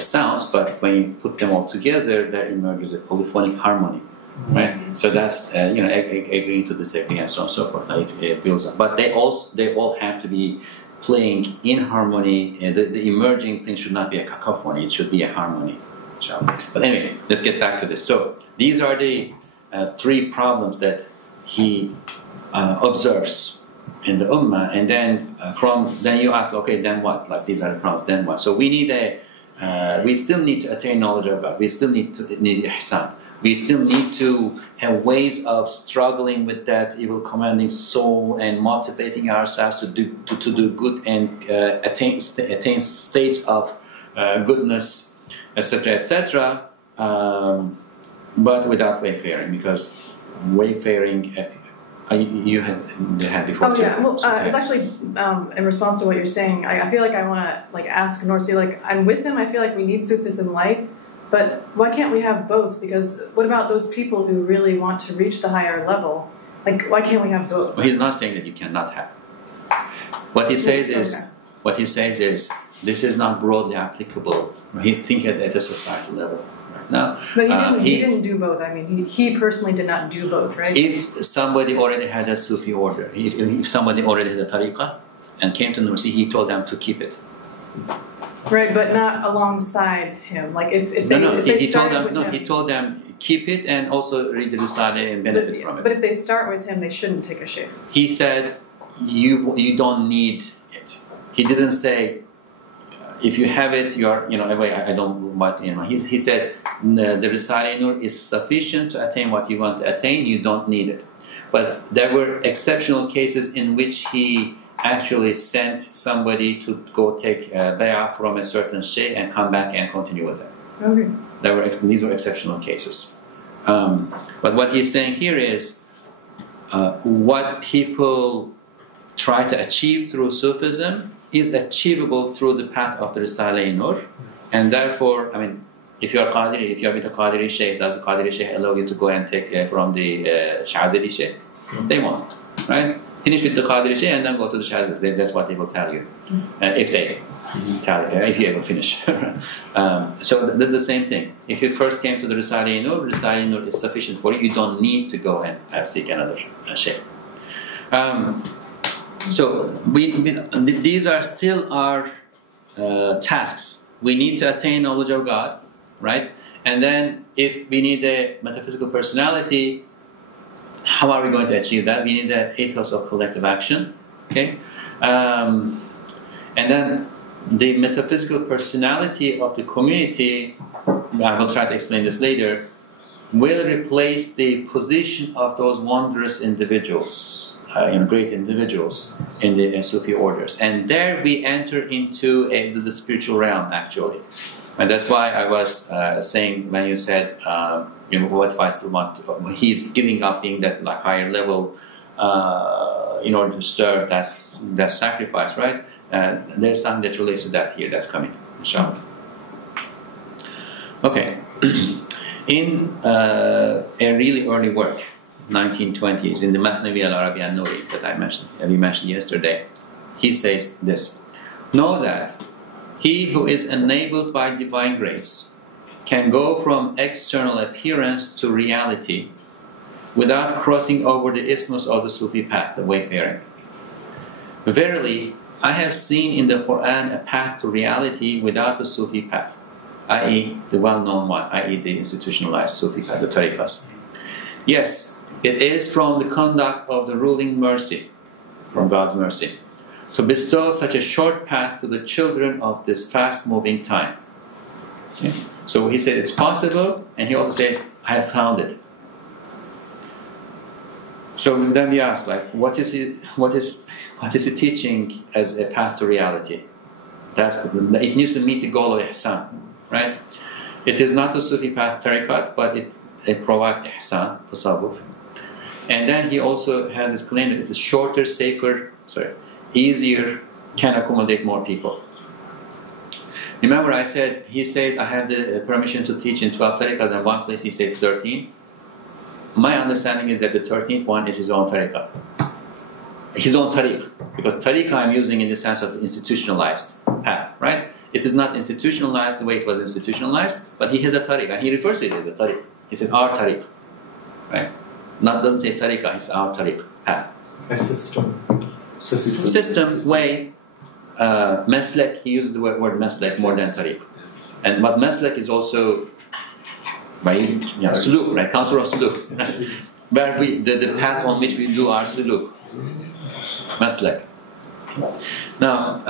sounds. But when you put them all together, there emerges a polyphonic harmony. Right, so that's agreeing to disagree and so on and so forth. It builds up, but they all have to be playing in harmony. The emerging thing should not be a cacophony; it should be a harmony. But anyway, let's get back to this. So these are the three problems that he observes in the ummah, and then you ask, okay, then what? Like these are the problems. Then what? So we need we still need to attain knowledge of God. We still need ihsan. We still need to have ways of struggling with that evil commanding soul and motivating ourselves to do good and attain states of goodness, etc., etc. But without wayfaring, because wayfaring you had before. Oh yeah, well, it's actually in response to what you're saying. I feel like I want to ask Norsi. Like I'm with him. I feel like we need Sufism light. But why can't we have both? Because what about those people who really want to reach the higher level? Like, why can't we have both? Well, he's not saying that you cannot have. What he says is, this is not broadly applicable. He think at a societal level. No, but he didn't do both. I mean, he personally did not do both, right? If somebody already had a Sufi order, if somebody already had a tariqah and came to Nursi, he told them to keep it. Right, but not alongside him. Like if he told them keep it and also read the Risalah and benefit from it. But if they start with him, they shouldn't take a shaykh. He said you don't need it. He didn't say if you have it, you're I don't want He said the Risalah Nur is sufficient to attain what you want to attain. You don't need it. But there were exceptional cases in which he actually sent somebody to go take bay'ah from a certain shaykh and come back and continue with it. Okay. These were exceptional cases. But what he's saying here is what people try to achieve through Sufism is achievable through the path of the Risalah Nur, and therefore, I mean, if you are Qadiri, if you are with a Qadiri shaykh, does the Qadiri shaykh allow you to go and take from the Shazili shaykh? They won't, right? Finish with the Qadiri shaykh and then go to the Shazis. That's what they will tell you, if they tell you, if you ever finish. So the same thing. If you first came to the Risalah Nur is sufficient for you. You don't need to go and seek another shaykh. So these are still our tasks. We need to attain knowledge of God, right? And then if we need a metaphysical personality, how are we going to achieve that? We need the ethos of collective action, okay? And then the metaphysical personality of the community, I will try to explain this later, will replace the position of those wondrous individuals, great individuals in the Sufi orders. And there we enter into the spiritual realm, actually. And that's why I was saying when you said, what if I still want to, he's giving up being that like higher level in order to serve, that's sacrifice, right? There's something that relates to that here that's coming, inshallah. Okay. In a really early work, 1920s, in the Mathnavi al-Arabi al-Nuri that we mentioned yesterday, he says this: know that he who is enabled by divine grace can go from external appearance to reality without crossing over the isthmus of the Sufi path, the wayfaring. Verily, I have seen in the Quran a path to reality without the Sufi path, i.e. the well-known one, i.e. the institutionalized Sufi path, the tariqas. Yes, it is from the conduct of the ruling mercy, from God's mercy, to bestow such a short path to the children of this fast-moving time. Okay? So he said it's possible, and he also says, I have found it. So then we ask, like, what is he teaching as a path to reality? It needs to meet the goal of ihsan, right? It is not the Sufi path tariqat, but it provides ihsan, tasawwuf. And then he also has this claim that it is shorter, safer, easier, can accommodate more people. Remember I said, he says, I have the permission to teach in 12 tariqas, and one place he says 13. My understanding is that the 13th one is his own tariqah. His own tariq. Because tariqah I'm using in the sense of the institutionalized path, right? It is not institutionalized the way it was institutionalized, but he has a tariq, and he refers to it as a tariq. He says, our tariq, right? Doesn't say tariqah, it's our tariq, path. A system. System, way, meslek, he uses the word meslek more than tariq. But meslek is also, suluk, right? Council of suluk. Where the path on which we do our suluk. Meslek. Now,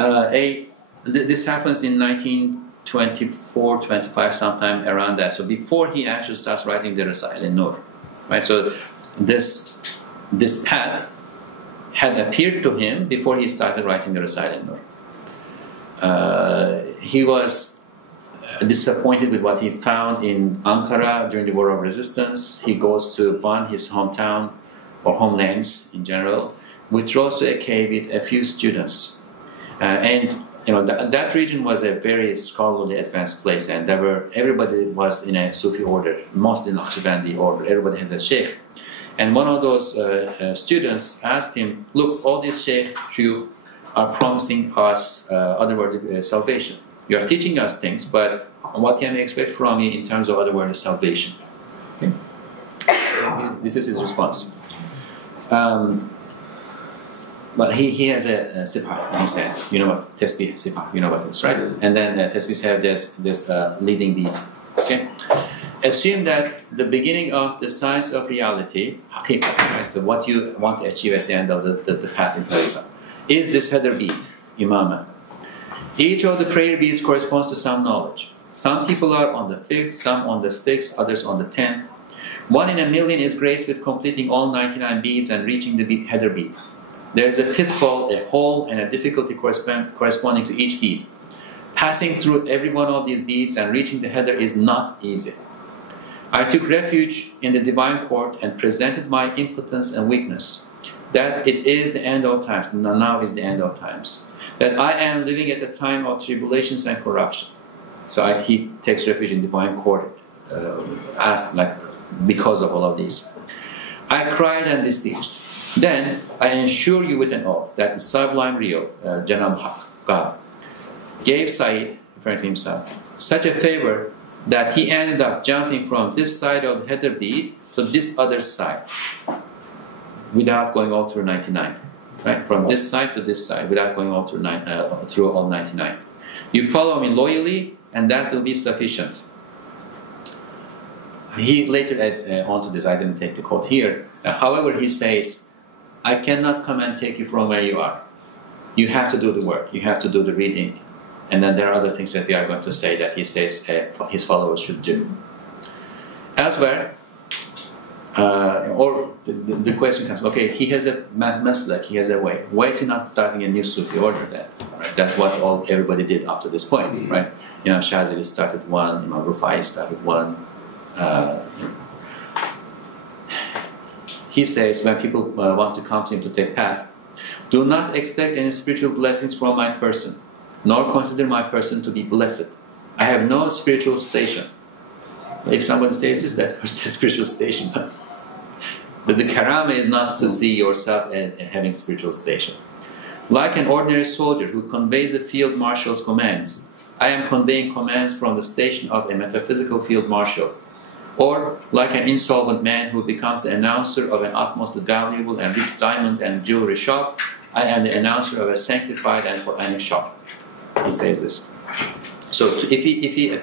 this happens in 1924, 25, sometime around that. So before he actually starts writing the Rasail al-Nur, right? So this path had appeared to him before he started writing the Rasail al-Nur. He was disappointed with what he found in Ankara during the War of Resistance. He goes to Van, his hometown, or homelands in general, withdraws to a cave with a few students. That region was a very scholarly, advanced place, and everybody was in a Sufi order, mostly Naqshbandi order. Everybody had a sheikh. And one of those students asked him, look, all these shuyukh are promising us otherworldly salvation. You are teaching us things, but what can we expect from you in terms of otherworldly salvation? Okay. This is his response. But he has a sipah in his hand. You know what? Tesbih, sipah. You know what it is, right? And then tesbihs have this leading bead. Okay? Assume that the beginning of the science of reality, haqiqah, right? So what you want to achieve at the end of the path in tariqah, is this header bead, imama. Each of the prayer beads corresponds to some knowledge. Some people are on the 5th, some on the 6th, others on the 10th. 1 in a million is graced with completing all 99 beads and reaching the header bead. There is a pitfall, a hole, and a difficulty corresponding to each bead. Passing through every one of these beads and reaching the header is not easy. I took refuge in the divine court and presented my impotence and weakness, that it is the end of times, now is the end of times, that I am living at a time of tribulations and corruption. So he takes refuge in divine court, because of all of these. I cried and beseeched. Then I assure you with an oath that the sublime real, Janab Haq, God, gave Said, referring to himself, such a favor that he ended up jumping from this side of the header bead to this other side without going all through 99. right? From this side to this side, without going all through all 99. You follow me loyally, and that will be sufficient. He later adds onto this, I didn't take the quote here. However, he says, I cannot come and take you from where you are. You have to do the work, you have to do the reading. And then there are other things that we are going to say that he says his followers should do. Elsewhere, or the question comes, okay, he has a maslak, he has a way. Why is he not starting a new Sufi order then? Right? That's what everybody did up to this point, right? Imam Shazili started one, Imam Rufai started one. He says, when people want to come to him to take path, do not expect any spiritual blessings from my person, nor consider my person to be blessed. I have no spiritual station. If somebody says this, that was the spiritual station. But the karama is not to see yourself as having spiritual station. Like an ordinary soldier who conveys a field marshal's commands, I am conveying commands from the station of a metaphysical field marshal. Or like an insolvent man who becomes the announcer of an utmost valuable and rich diamond and jewelry shop, I am the announcer of a sanctified and Quranic shop. He says this. So if he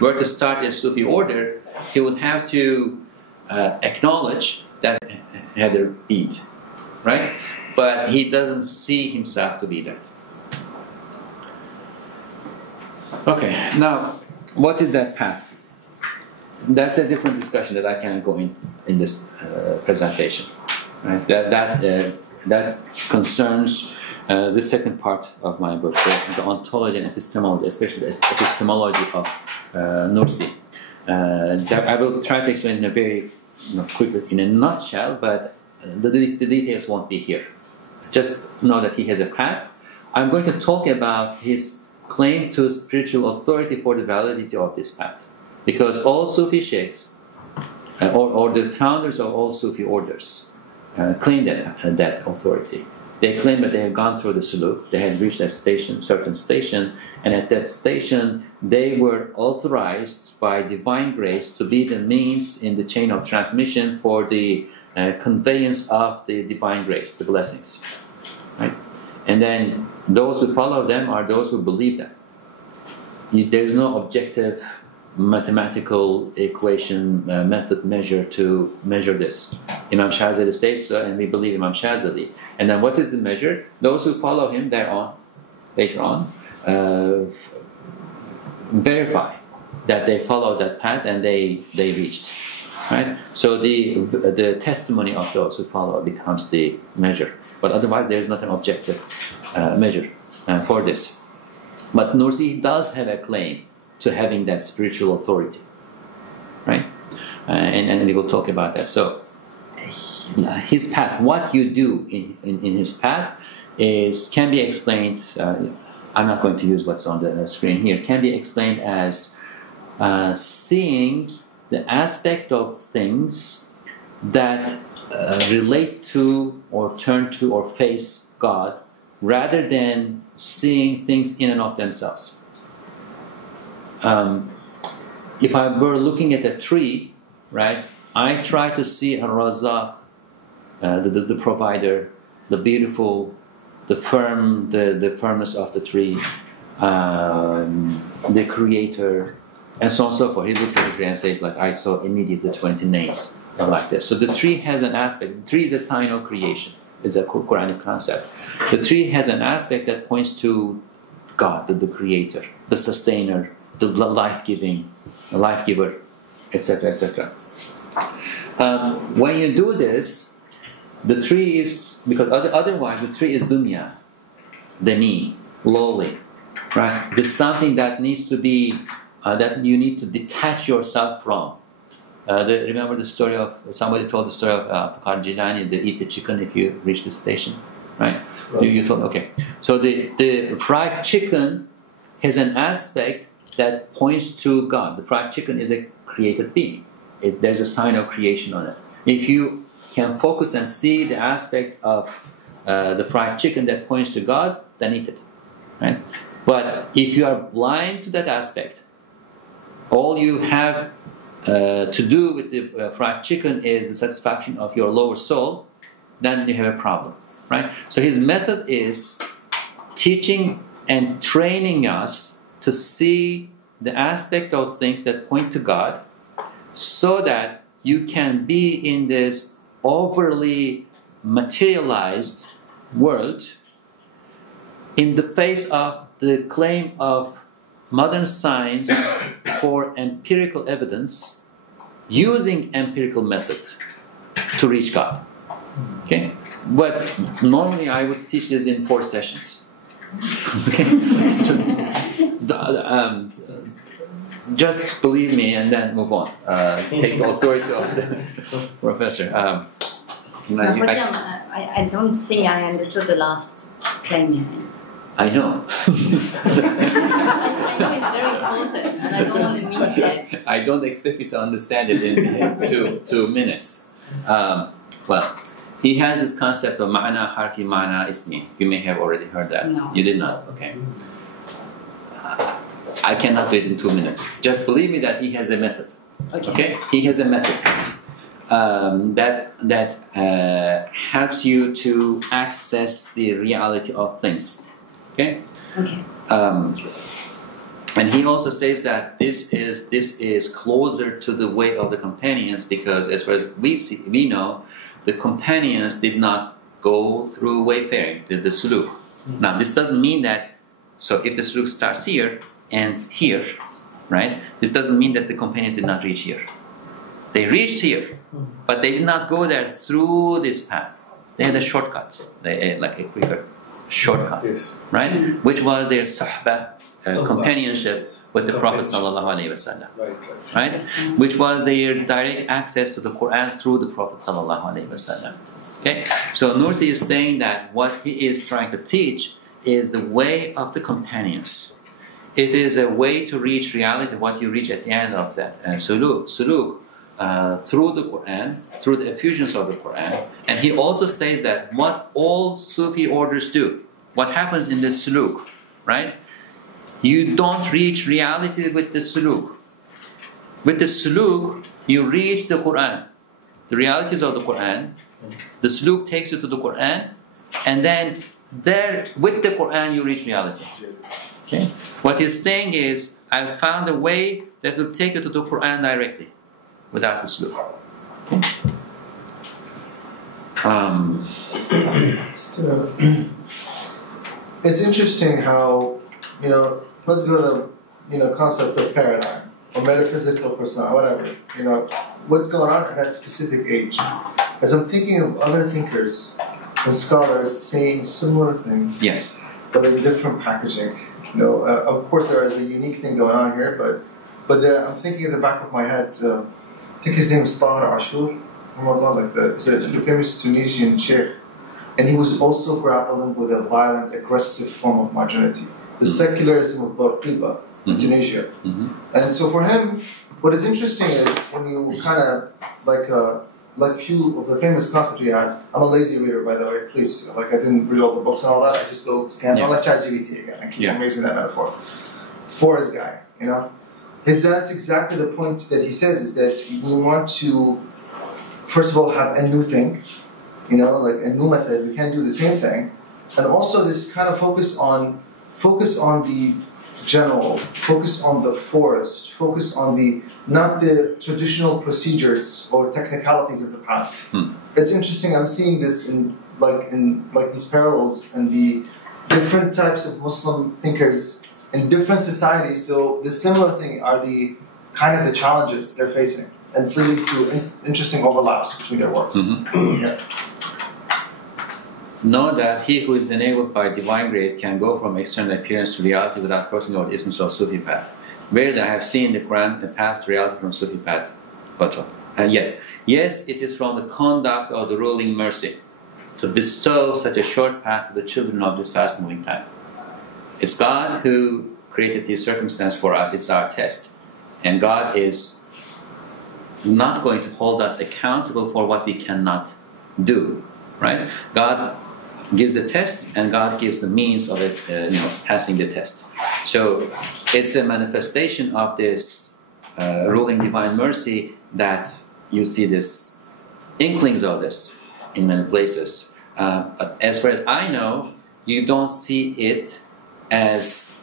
were to start a Sufi order, he would have to acknowledge that Heather beat, right? But he doesn't see himself to be that. Okay, now what is that path? That's a different discussion that I can't go in this presentation. Right? That concerns the second part of my book, the ontology and epistemology, especially the epistemology of Nursi. I will try to explain in a very quickly, in a nutshell, but the details won't be here. Just know that he has a path. I'm going to talk about his claim to spiritual authority for the validity of this path. Because all Sufi sheikhs, or the founders of all Sufi orders, claim that authority. They claim that they have gone through the suluk, they had reached a certain station, and at that station they were authorized by divine grace to be the means in the chain of transmission for the conveyance of the divine grace, the blessings. Right? And then those who follow them are those who believe them. There is no objective mathematical equation method measure to measure this. Imam Shazali says so, and we believe Imam Shazali. And then what is the measure? Those who follow him later on, verify that they follow that path and they reached. Right? So the testimony of those who follow becomes the measure. But otherwise there is not an objective measure for this. But Nursi does have a claim to having that spiritual authority, right? And we will talk about that. So his path, what you do in his path can be explained, I'm not going to use what's on the screen here, can be explained as seeing the aspect of things that relate to or turn to or face God rather than seeing things in and of themselves. If I were looking at a tree, right, I try to see Ar-Razzaq, the provider, the beautiful, the firmness of the tree, the creator, and so on and so forth. He looks at the tree and says, like, I saw immediately 20 names, like this. So the tree has an aspect. The tree is a sign of creation. It's a Quranic concept. The tree has an aspect that points to God, the creator, the sustainer, the life-giving, the life-giver, etc., etc. When you do this, the tree is, because otherwise the tree is dunya, dani, lowly, right? There's something that needs to be, that you need to detach yourself from. Remember the story of, somebody told the story of Jilani, they eat the chicken if you reach the station, right? You told, okay. So the fried chicken has an aspect that points to God. The fried chicken is a created being. There's a sign of creation on it. If you can focus and see the aspect of the fried chicken that points to God, then eat it. Right? But if you are blind to that aspect, all you have to do with the fried chicken is the satisfaction of your lower soul, then you have a problem, right? So his method is teaching and training us to see the aspect of things that point to God, so that you can be in this overly materialized world in the face of the claim of modern science for empirical evidence, using empirical method to reach God. Okay? But normally I would teach this in 4 sessions. Okay? Just believe me and then move on. Take the authority of the professor. Hocam, I don't think I understood the last claim you made. I know. I know it's very important and I don't want to miss it. I don't expect you to understand it in 2 minutes. Well, he has this concept of ma'na harfi, ma'na ismi. You may have already heard that. No. You did not? Okay. I cannot do it in 2 minutes. Just believe me that he has a method. Okay? He has a method that helps you to access the reality of things. Okay? Okay. And he also says that this is closer to the way of the companions, because as far as we know, the companions did not go through wayfaring, the suluk. Now, this doesn't mean that, so if the suluk starts here, ends here, right? This doesn't mean that the companions did not reach here. They reached here, but they did not go there through this path. They had a shortcut, like a quicker shortcut, Yes. right? Which was their suhbah, companionship with the Prophet sallallahu alaihi wasallam, right? Which was their direct access to the Quran through the Prophet sallallahu alaihi wasallam. Okay, so Nursi is saying that what he is trying to teach is the way of the companions. It is a way to reach reality, what you reach at the end of that suluk through the Quran, through the effusions of the Quran. And he also says that what all Sufi orders do, what happens in the suluk, right? You don't reach reality with the suluk. With the suluk, you reach the Quran, the realities of the Quran. The suluk takes you to the Quran, and then there, with the Quran, you reach reality. Okay? What he's saying is, I found a way that will take you to the Quran directly, without the suluk. Okay? It's interesting how, let's go to the, concept of paradigm or metaphysical persona, whatever. What's going on at that specific age. As I'm thinking of other thinkers and scholars saying similar things, yes, but in different packaging. Of course there is a unique thing going on here, but I'm thinking in the back of my head. I think his name is Tahir Ashur. He's a famous Tunisian sheikh, and he was also grappling with a violent, aggressive form of modernity, the secularism of Bourguiba in Tunisia. And so for him, what is interesting is when you kind of like few of the famous concepts he has. I'm a lazy reader, by the way. Please, I didn't read all the books and all that. I just go scan. I'm like ChatGPT again. I keep raising that metaphor. For his guy, that's exactly the point that he says, is that we want to, first of all, have a new thing, like a new method. We can't do the same thing, and also this kind of focus on the general, focus on the forest, focus on not the traditional procedures or technicalities of the past. It's interesting. I'm seeing this in these parallels and the different types of Muslim thinkers in different societies. So the similar thing are the kind of the challenges they're facing, and it's leading to interesting overlaps between their works. Know that he who is enabled by divine grace can go from external appearance to reality without crossing over the isthmus of Sufi path. Verily, I have seen the Quran, the path to reality from Sufi path. Yes, it is from the conduct of the ruling mercy to bestow such a short path to the children of this fast-moving time. It's God who created these circumstances for us. It's our test. And God is not going to hold us accountable for what we cannot do. Right? God gives the test, and God gives the means of it, passing the test. So it's a manifestation of this ruling divine mercy that you see this inklings of this in many places. But as far as I know, you don't see it as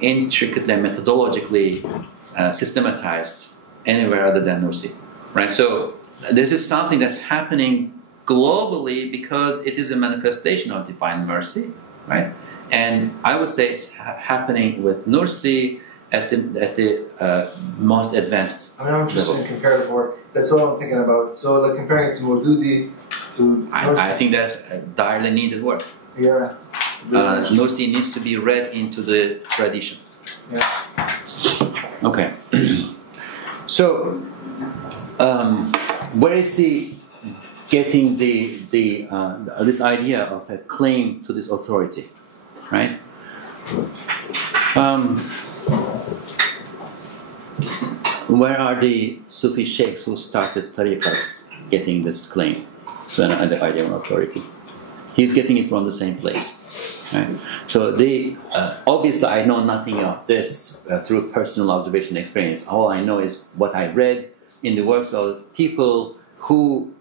intricately, methodologically systematized anywhere other than Nursi, right? So this is something that's happening globally because it is a manifestation of divine mercy, right? And I would say it's happening with Nursi at the most advanced I mean, I'm just level. saying comparative work. That's what I'm thinking about. So, like comparing it to Maududi, to I think that's direly needed work. yeah. Nursi needs to be read into the tradition. Yeah. Okay. So, where is he getting this idea of a claim to this authority, right? Where are the Sufi sheikhs who started tariqas getting this claim to the idea of authority? He's getting it from the same place. Right? So obviously I know nothing of this through personal observation and experience. All I know is what I read in the works of people who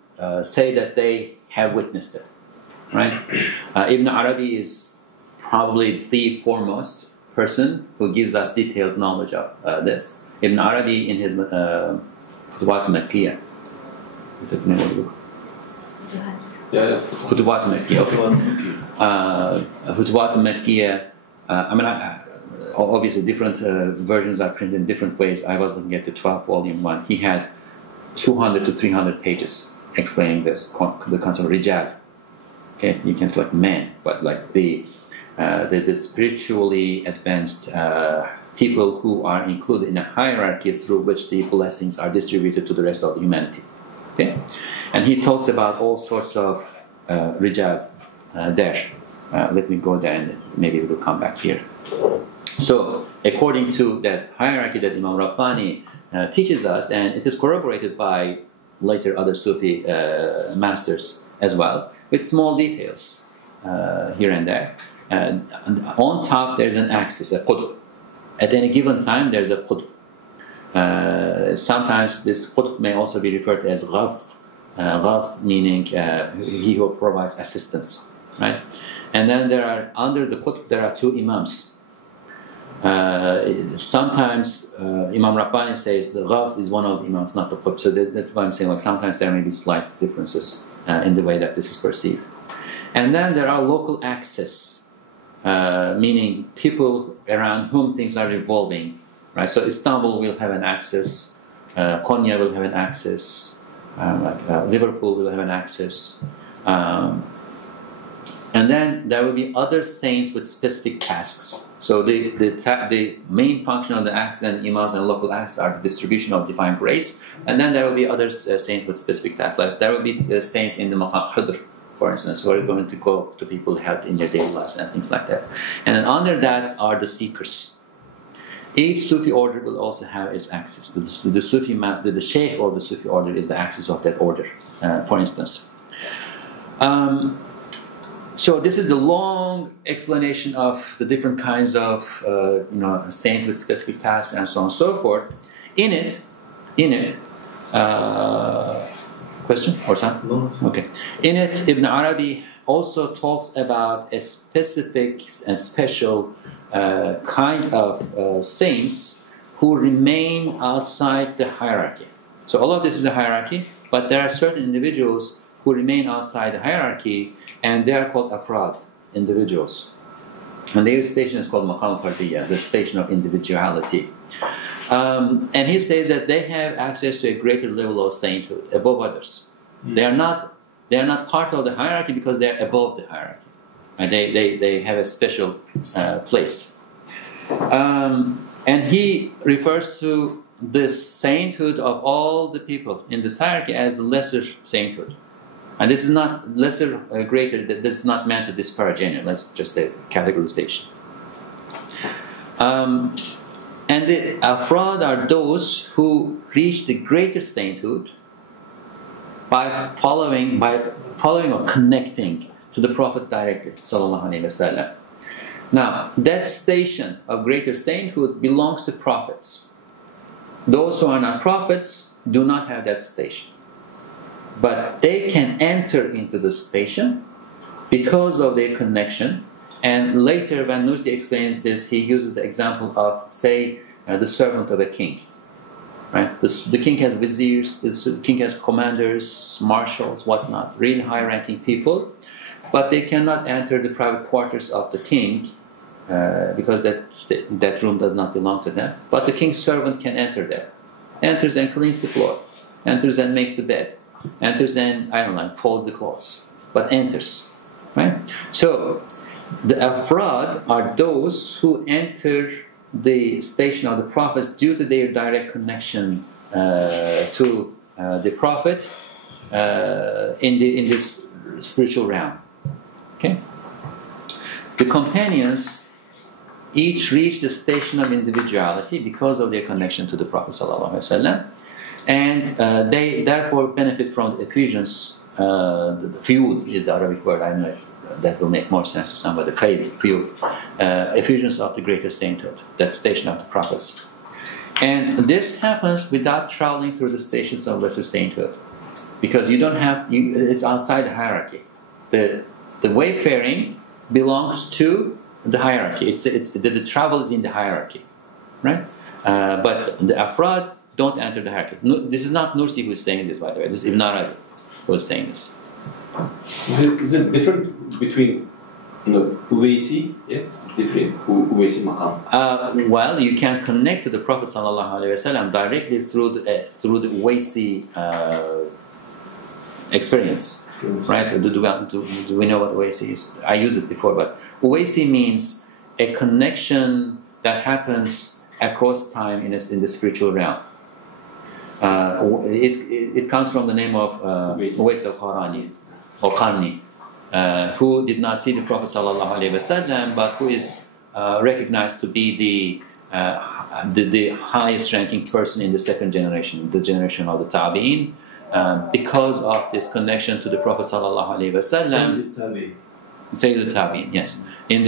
say that they have witnessed it. Right? Ibn Arabi is probably the foremost person who gives us detailed knowledge of this. Ibn Arabi in his Futuhat Makkiyah. Is that the name of the book? Yeah. Futuhat Makkiyah. Okay. Futuhat Makkiyah. Obviously different versions are printed in different ways. I was looking at the 12-volume one. He had 200 to 300 pages explaining this, the concept of rijal. Okay, you can select men, but like the spiritually advanced people who are included in a hierarchy through which the blessings are distributed to the rest of humanity. Okay, and he talks about all sorts of rijal there. Let me go there and maybe we will come back here. So, according to that hierarchy that Imam Rabbani teaches us, and it is corroborated by later other Sufi masters as well, with small details here and there. And on top there's an axis, a qutb. At any given time there's a qutb. Sometimes this qutb may also be referred to as ghawth. Ghawth meaning he who provides assistance, right? And then under the qutb there are two imams. Sometimes Imam Rabbani says the ghawth is one of the imams, not the qutb. So that's why I'm saying like sometimes there may be slight differences in the way that this is perceived. And then there are local axes, meaning people around whom things are revolving, right? So Istanbul will have an axis, Konya will have an axis, Liverpool will have an axis, and then there will be other saints with specific tasks. So the main function of the axis and imams and local axes are the distribution of divine grace, and then there will be other saints with specific tasks. Like there will be the saints in the Maqam Hudr, for instance, who are going to go to people help in their daily lives and things like that. And then under that are the seekers. Each Sufi order will also have its axis. The Sufi master, the Sheikh of the Sufi order is the axis of that order, for instance. So this is the long explanation of the different kinds of saints with specific tasks and so on and so forth. In it, question or something? No. Okay. In it, Ibn Arabi also talks about a specific and special kind of saints who remain outside the hierarchy. So all of this is a hierarchy, but there are certain individuals who remain outside the hierarchy, and they are called afrad, individuals. And their station is called maqam fardiyya, the station of individuality. And he says that they have access to a greater level of sainthood above others. They are not part of the hierarchy because they are above the hierarchy. And they have a special place. And he refers to this sainthood of all the people in this hierarchy as the lesser sainthood. And this is not lesser, greater, this is not meant to disparage anyone, that's just a categorization. And the afrad are those who reach the greater sainthood by following or connecting to the Prophet directly, sallallahu alaihi wasallam. Now, that station of greater sainthood belongs to prophets. Those who are not prophets do not have that station. but they can enter into the station because of their connection. And later, when Nursi explains this, he uses the example of, say, the servant of a king. Right? The king has viziers, the king has commanders, marshals, whatnot, really high-ranking people, but they cannot enter the private quarters of the king because that room does not belong to them. But the king's servant can enter there. Enters and cleans the floor. Enters and makes the bed. Enters and, I don't know, folds the clothes. But enters. Right? So, the afrad are those who enter the station of the prophets due to their direct connection to the prophet in this spiritual realm. Okay? The companions each reach the station of individuality because of their connection to the Prophet ﷺ, and they therefore benefit from the effusions. The fiyud is the Arabic word. I don't know if that will make more sense to somebody. Faith, fiyud, effusions of the greater sainthood, that station of the prophets. And this happens without traveling through the stations of lesser sainthood, because you don't have. It's outside the hierarchy. The wayfaring belongs to the hierarchy. The travel is in the hierarchy, right? But the afrad don't enter the hierarchy. No, this is not Nursi who is saying this, by the way. This is Ibn Arabi who is saying this. Is it different between Uwaisi? Yeah, different Uwaisi maqam. Well, you can connect to the Prophet ﷺ directly through the Uwaisi experience. Right? Do we know what Uwaisi is? I used it before, but Uwaisi means a connection that happens across time in the spiritual realm. It comes from the name of Uwais al-Qarani, or Qarni, who did not see the Prophet ﷺ, but who is recognized to be the highest ranking person in the second generation, the generation of the Tabi'in. Because of this connection to the Prophet ﷺ, Sayyid al-Tabi'in, yes, in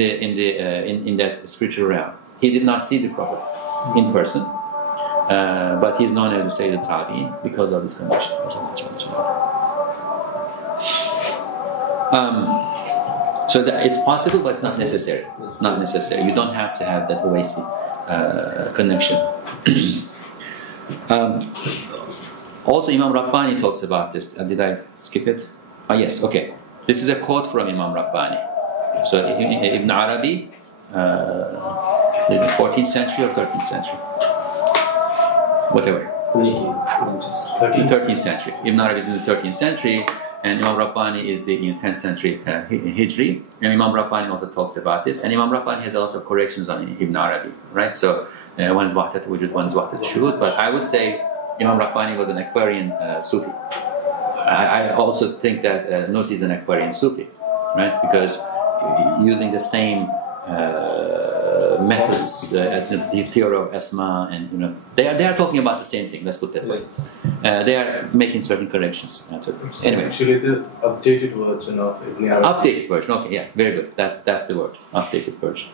that spiritual realm, he did not see the Prophet in person, but he's known as the Sayyid al-Tabi'in because of this connection. So it's possible, but it's not necessary. Not necessary. You don't have to have that Uwaisi connection. Also, Imam Rabbani talks about this. Did I skip it? Yes, okay. This is a quote from Imam Rabbani. So, Ibn Arabi, the 14th century or 13th century? Whatever. 13th century. Ibn Arabi is in the 13th century, and Imam Rabbani is the 10th century Hijri. And Imam Rabbani also talks about this. And Imam Rabbani has a lot of corrections on Ibn Arabi, right? So, one is Wahdat al-Wujud, one is Wahdat al-Shuhud. But I would say Imam Rabbani was an Aquarian Sufi. I also think that Nursi is an Aquarian Sufi, right? Because using the same methods, the theory of Asma, and they are talking about the same thing. Let's put that way. They are making certain corrections. Anyway, actually, the updated version of Ibn Arabi. Updated version. Okay, yeah, very good. That's the word. Updated version.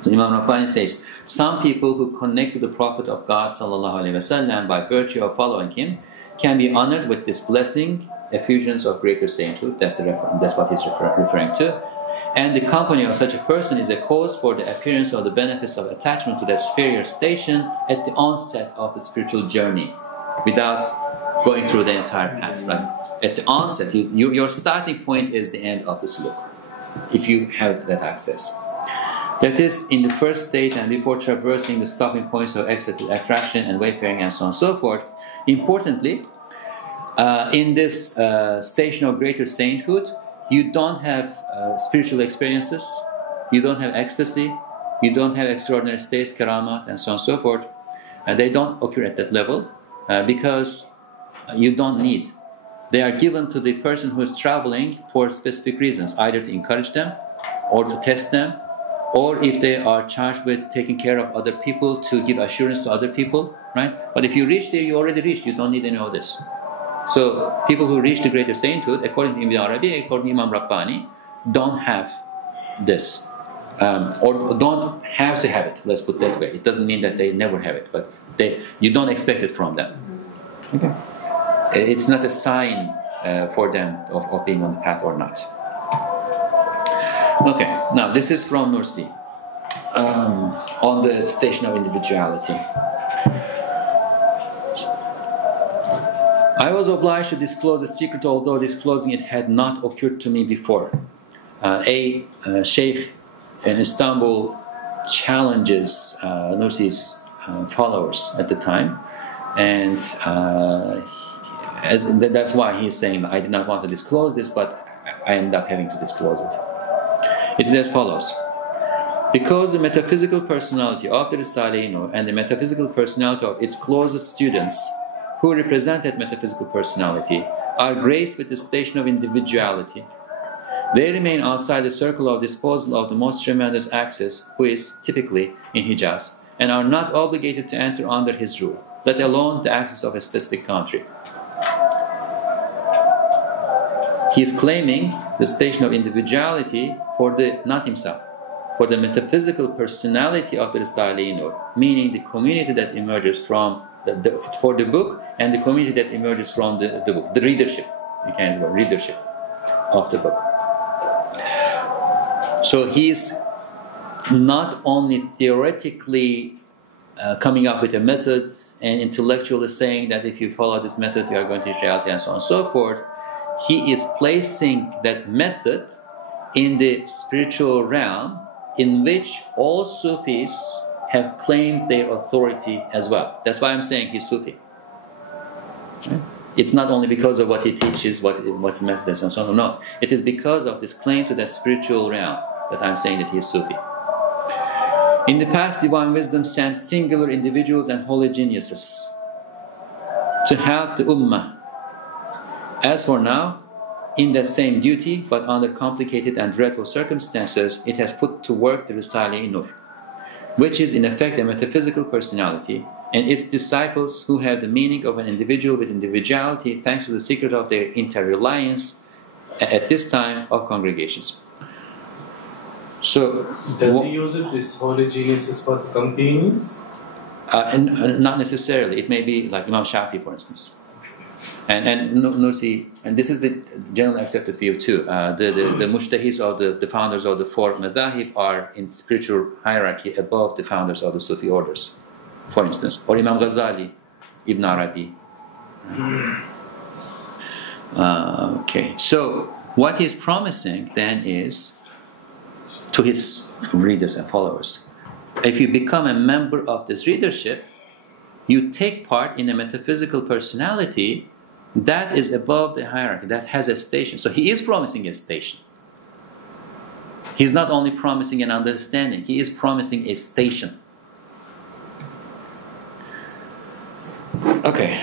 So Imam Rabbani says, some people who connect to the Prophet of God ﷺ by virtue of following him can be honored with this blessing, effusions of greater sainthood. That's what he's referring to. And the company of such a person is a cause for the appearance of the benefits of attachment to that superior station at the onset of the spiritual journey, without going through the entire path. Right? At the onset, your starting point is the end of the suluk, if you have that access. That is, in the first state and before traversing the stopping points of ecstatic attraction and wayfaring and so on and so forth. Importantly, in this station of greater sainthood, you don't have spiritual experiences, you don't have ecstasy, you don't have extraordinary states, karamat, and so on and so forth. They don't occur at that level because you don't need. They are given to the person who is traveling for specific reasons, either to encourage them or to test them, or if they are charged with taking care of other people, to give assurance to other people, right? But if you reach there, you already reached. You don't need any of this. So people who reach the greater sainthood, according to Ibn Arabi, according to Imam Rabbani, don't have this, or don't have to have it. Let's put it that way. It doesn't mean that they never have it, but you don't expect it from them. Okay. It's not a sign for them of being on the path or not. Okay, now this is from Nursi on the station of individuality. I was obliged to disclose a secret, although disclosing it had not occurred to me before. A sheikh in Istanbul challenges Nursi's followers at the time, and that's why he's saying, I did not want to disclose this, but I ended up having to disclose it. It is as follows. Because the metaphysical personality of the Risale-i Nur and the metaphysical personality of its closest students who represent that metaphysical personality are graced with the station of individuality, they remain outside the circle of disposal of the most tremendous access, who is typically in Hijaz, and are not obligated to enter under his rule, let alone the access of a specific country. He is claiming the station of individuality for not himself, for the metaphysical personality of the Risale-i Nur, meaning the community that emerges from for the book and the community that emerges from the book, the readership, you can use readership of the book. So he's not only theoretically coming up with a method and intellectually saying that if you follow this method you are going to reach reality and so on and so forth. He is placing that method in the spiritual realm in which all Sufis have claimed their authority as well. That's why I'm saying he's Sufi. Right? It's not only because of what he teaches, what's methods and so on. No, it is because of this claim to the spiritual realm that I'm saying that he is Sufi. In the past, divine wisdom sent singular individuals and holy geniuses to help the Ummah. As for now, in that same duty, but under complicated and dreadful circumstances, it has put to work the Risale-i Nur, which is in effect a metaphysical personality, and its disciples who have the meaning of an individual with individuality thanks to the secret of their interreliance at this time of congregations. So, does he use it, this holy geniuses, for the companions? Not necessarily. It may be like Imam Shafi, for instance. And Nursi, and this is the generally accepted view too. The mushtahis or the founders of the four madhahib are in spiritual hierarchy above the founders of the Sufi orders, for instance, or Imam Ghazali, Ibn Arabi. Okay, so what he's promising then is to his readers and followers: if you become a member of this readership, you take part in a metaphysical personality that is above the hierarchy, that has a station. So he is promising a station. He's not only promising an understanding, he is promising a station. Okay,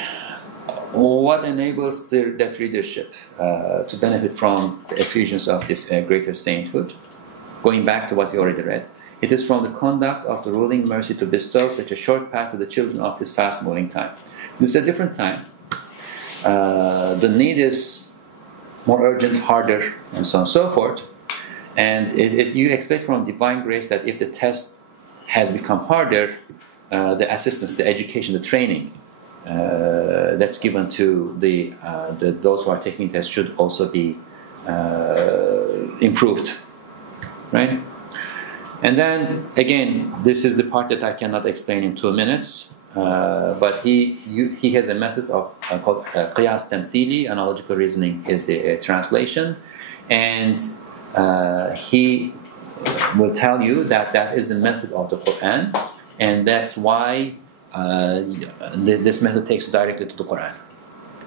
what enables that readership to benefit from the effusions of this greater sainthood? Going back to what we already read, it is from the conduct of the ruling mercy to bestow such a short path to the children of this fast-moving time. It's a different time. The need is more urgent, harder, and so on and so forth. And you expect from divine grace that if the test has become harder, the assistance, the education, the training that's given to those who are taking tests should also be improved, right? And then again, this is the part that I cannot explain in 2 minutes. But he has a method called qiyas tamthili, analogical reasoning is the translation, and he will tell you that that is the method of the Quran, and that's why this method takes you directly to the Quran.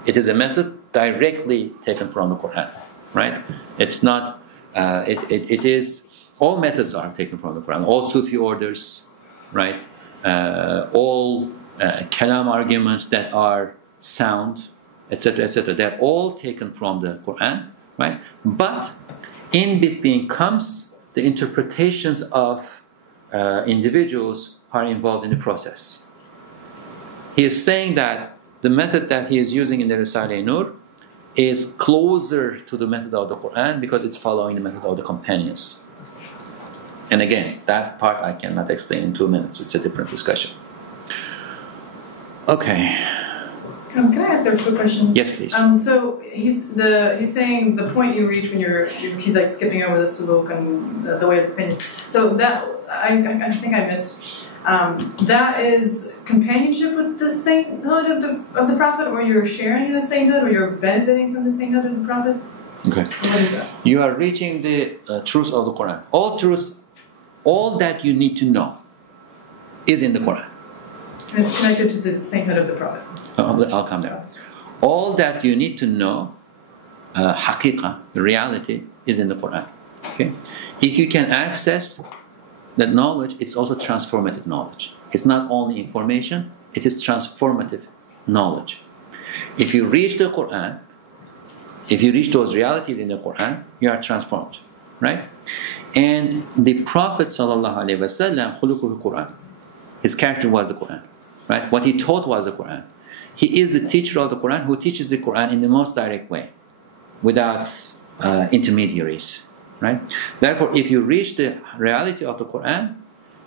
It is a method directly taken from the Quran, right? It's not. It is. All methods are taken from the Quran. All Sufi orders, right? All kalam arguments that are sound, etc., etc., they're all taken from the Quran, right? But in between comes the interpretations of individuals who are involved in the process. He is saying that the method that he is using in the Risale-i Nur is closer to the method of the Quran because it's following the method of the companions. And again, that part I cannot explain in 2 minutes. It's a different discussion. Okay. Can I ask a quick question? Yes, please. So he's saying the point you reach when he's like skipping over the suluk and the way of the opinions. So that I think I missed. That is companionship with the sainthood of the Prophet, or you're sharing in the sainthood, or you're benefiting from the sainthood of the Prophet. Okay. What is that? You are reaching the truth of the Quran. All truths, all that you need to know, is in the Quran. And it's connected to the sainthood of the Prophet. I'll come there. All that you need to know, haqiqah, reality, is in the Quran. Okay? If you can access that knowledge, it's also transformative knowledge. It's not only information, it is transformative knowledge. If you reach the Quran, if you reach those realities in the Quran, you are transformed. Right? And the Prophet ﷺ, khuluquhu Quran. His character was the Quran. Right? What he taught was the Quran. He is the teacher of the Quran who teaches the Quran in the most direct way, without intermediaries. Right? Therefore, if you reach the reality of the Quran,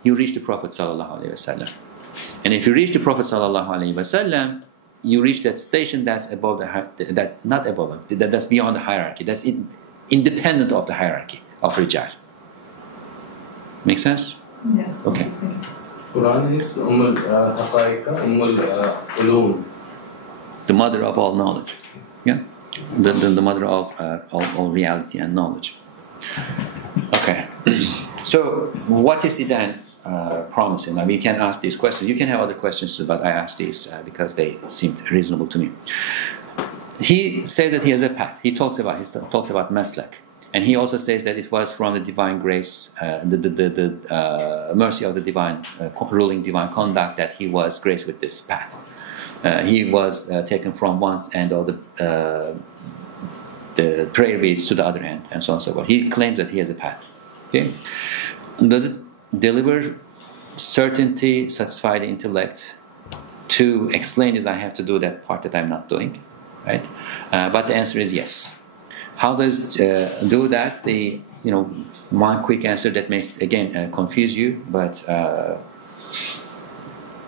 you reach the Prophet ﷺ. And if you reach the Prophet ﷺ, you reach that station that's above that's not above, that's beyond the hierarchy. That's independent of the hierarchy of Rijal. Make sense? Yes. Okay. Thank you. Quran is Haqa'iqa, Ulum. The mother of all knowledge. Yeah? The mother of all reality and knowledge. Okay. So, what is he then promising? I mean, you can ask these questions. You can have other questions too, but I asked these because they seemed reasonable to me. He says that he has a path. He talks about maslak. And he also says that it was from the divine grace, the mercy of the divine, ruling divine conduct, that he was graced with this path. He was taken from one end of the prayer reeds to the other end, and so on and so forth. He claims that he has a path. Okay? Does it deliver certainty, satisfy the intellect? To explain is I have to do that part that I'm not doing, right? But the answer is yes. How does do that? One quick answer that may again confuse you, but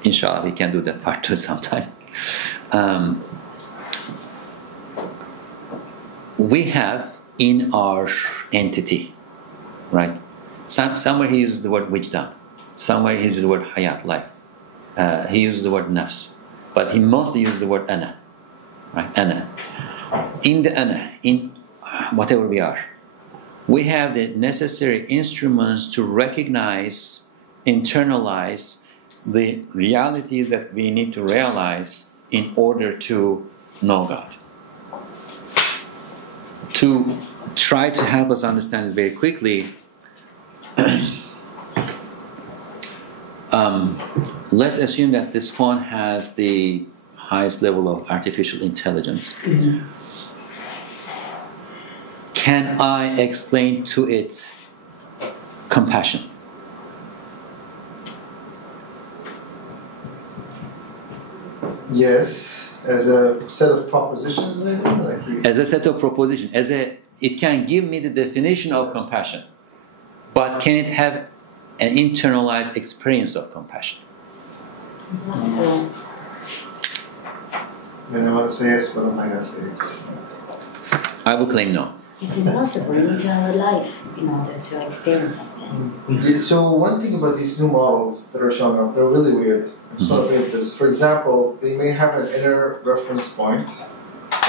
inshallah we can do that part too sometime. We have in our entity, right? Somewhere he uses the word wijdan, somewhere he uses the word hayat, life. He uses the word nafs, but he mostly uses the word ana, right? Ana. In the ana, in whatever we are, we have the necessary instruments to recognize, internalize the realities that we need to realize in order to know God. To try to help us understand it very quickly, let's assume that this phone has the highest level of artificial intelligence. Mm-hmm. Can I explain to it compassion? Yes, as a set of propositions, maybe? As a set of propositions. It can give me the definition of compassion, but can it have an internalized experience of compassion? Impossible. I want to say yes, but I'm not going to say yes. I will claim no. It's impossible. You need to have a life in order to experience something. Yeah, so one thing about these new models that are showing up, they're really weird. I'm sort of weird this. For example, they may have an inner reference point.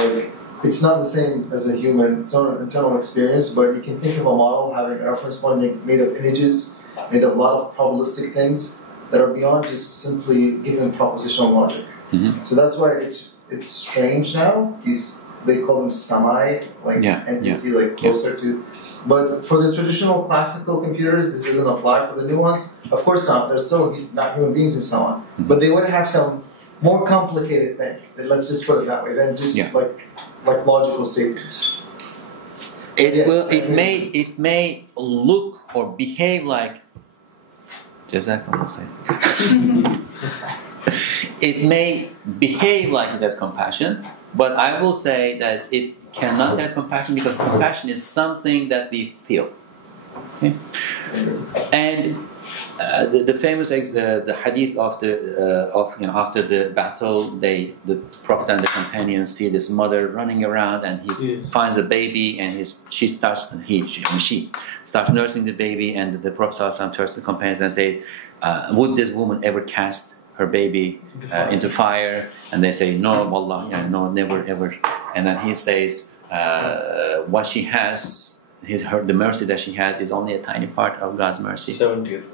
Like, it's not the same as a human, it's not an internal experience, but you can think of a model having a reference point made of images, made of a lot of probabilistic things that are beyond just simply giving propositional logic. Mm-hmm. So that's why it's strange now. They call them semi, entity, closer to. But for the traditional classical computers, this doesn't apply. For the new ones, of course not. They're still not human beings and so on. Mm-hmm. But they would have some more complicated thing. Let's just put it that way. Than just like logical statements. It may look or behave like. Jazakallah khair. It may behave like it has compassion, but I will say that it cannot have compassion because compassion is something that we feel. Okay? And The famous the hadith of after the battle, the Prophet and the companions see this mother running around, and he finds a baby, and she starts nursing the baby, and the Prophet ﷺ turns to the companions and say, "Would this woman ever cast her baby into fire?" And they say, "No, wallah, no, never, ever." And then he says, "What she has." The mercy that she has is only a tiny part of God's mercy. 70th.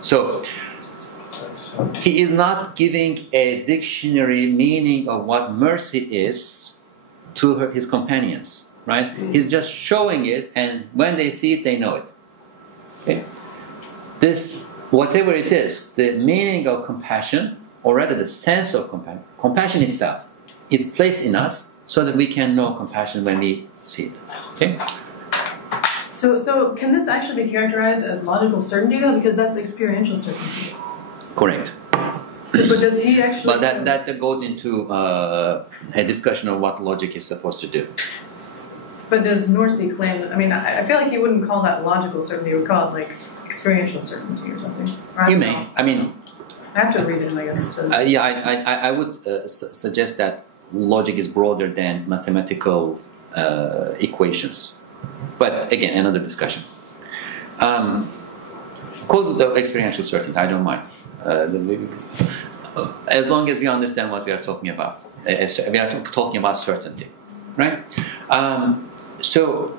So he is not giving a dictionary meaning of what mercy is to his companions, right? He's just showing it, and when they see it, they know it. Okay? This, whatever it is, the meaning of compassion, or rather the sense of compassion itself, is placed in us so that we can know compassion when we see it. Okay. So can this actually be characterized as logical certainty though? Because that's experiential certainty. Correct. So, but does he actually? But that goes into a discussion of what logic is supposed to do. But does Norsi claim? I mean, I feel like he wouldn't call that logical certainty. He would call it like experiential certainty or something. Or You may. I mean, I have to read it, I guess. I would suggest that logic is broader than mathematical equations, but again, another discussion. Call it the experiential certainty. I don't mind, as long as we understand what we are talking about. We are talking about certainty, right? So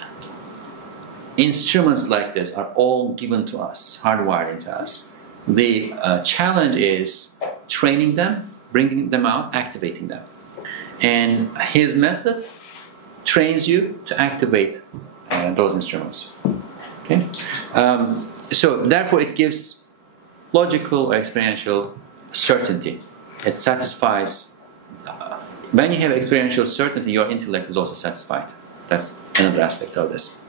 instruments like this are all given to us, hardwired into us. The challenge is training them, bringing them out, activating them, and his method trains you to activate those instruments. Okay, so therefore it gives logical or experiential certainty. It satisfies. When you have experiential certainty, your intellect is also satisfied. That's another aspect of this.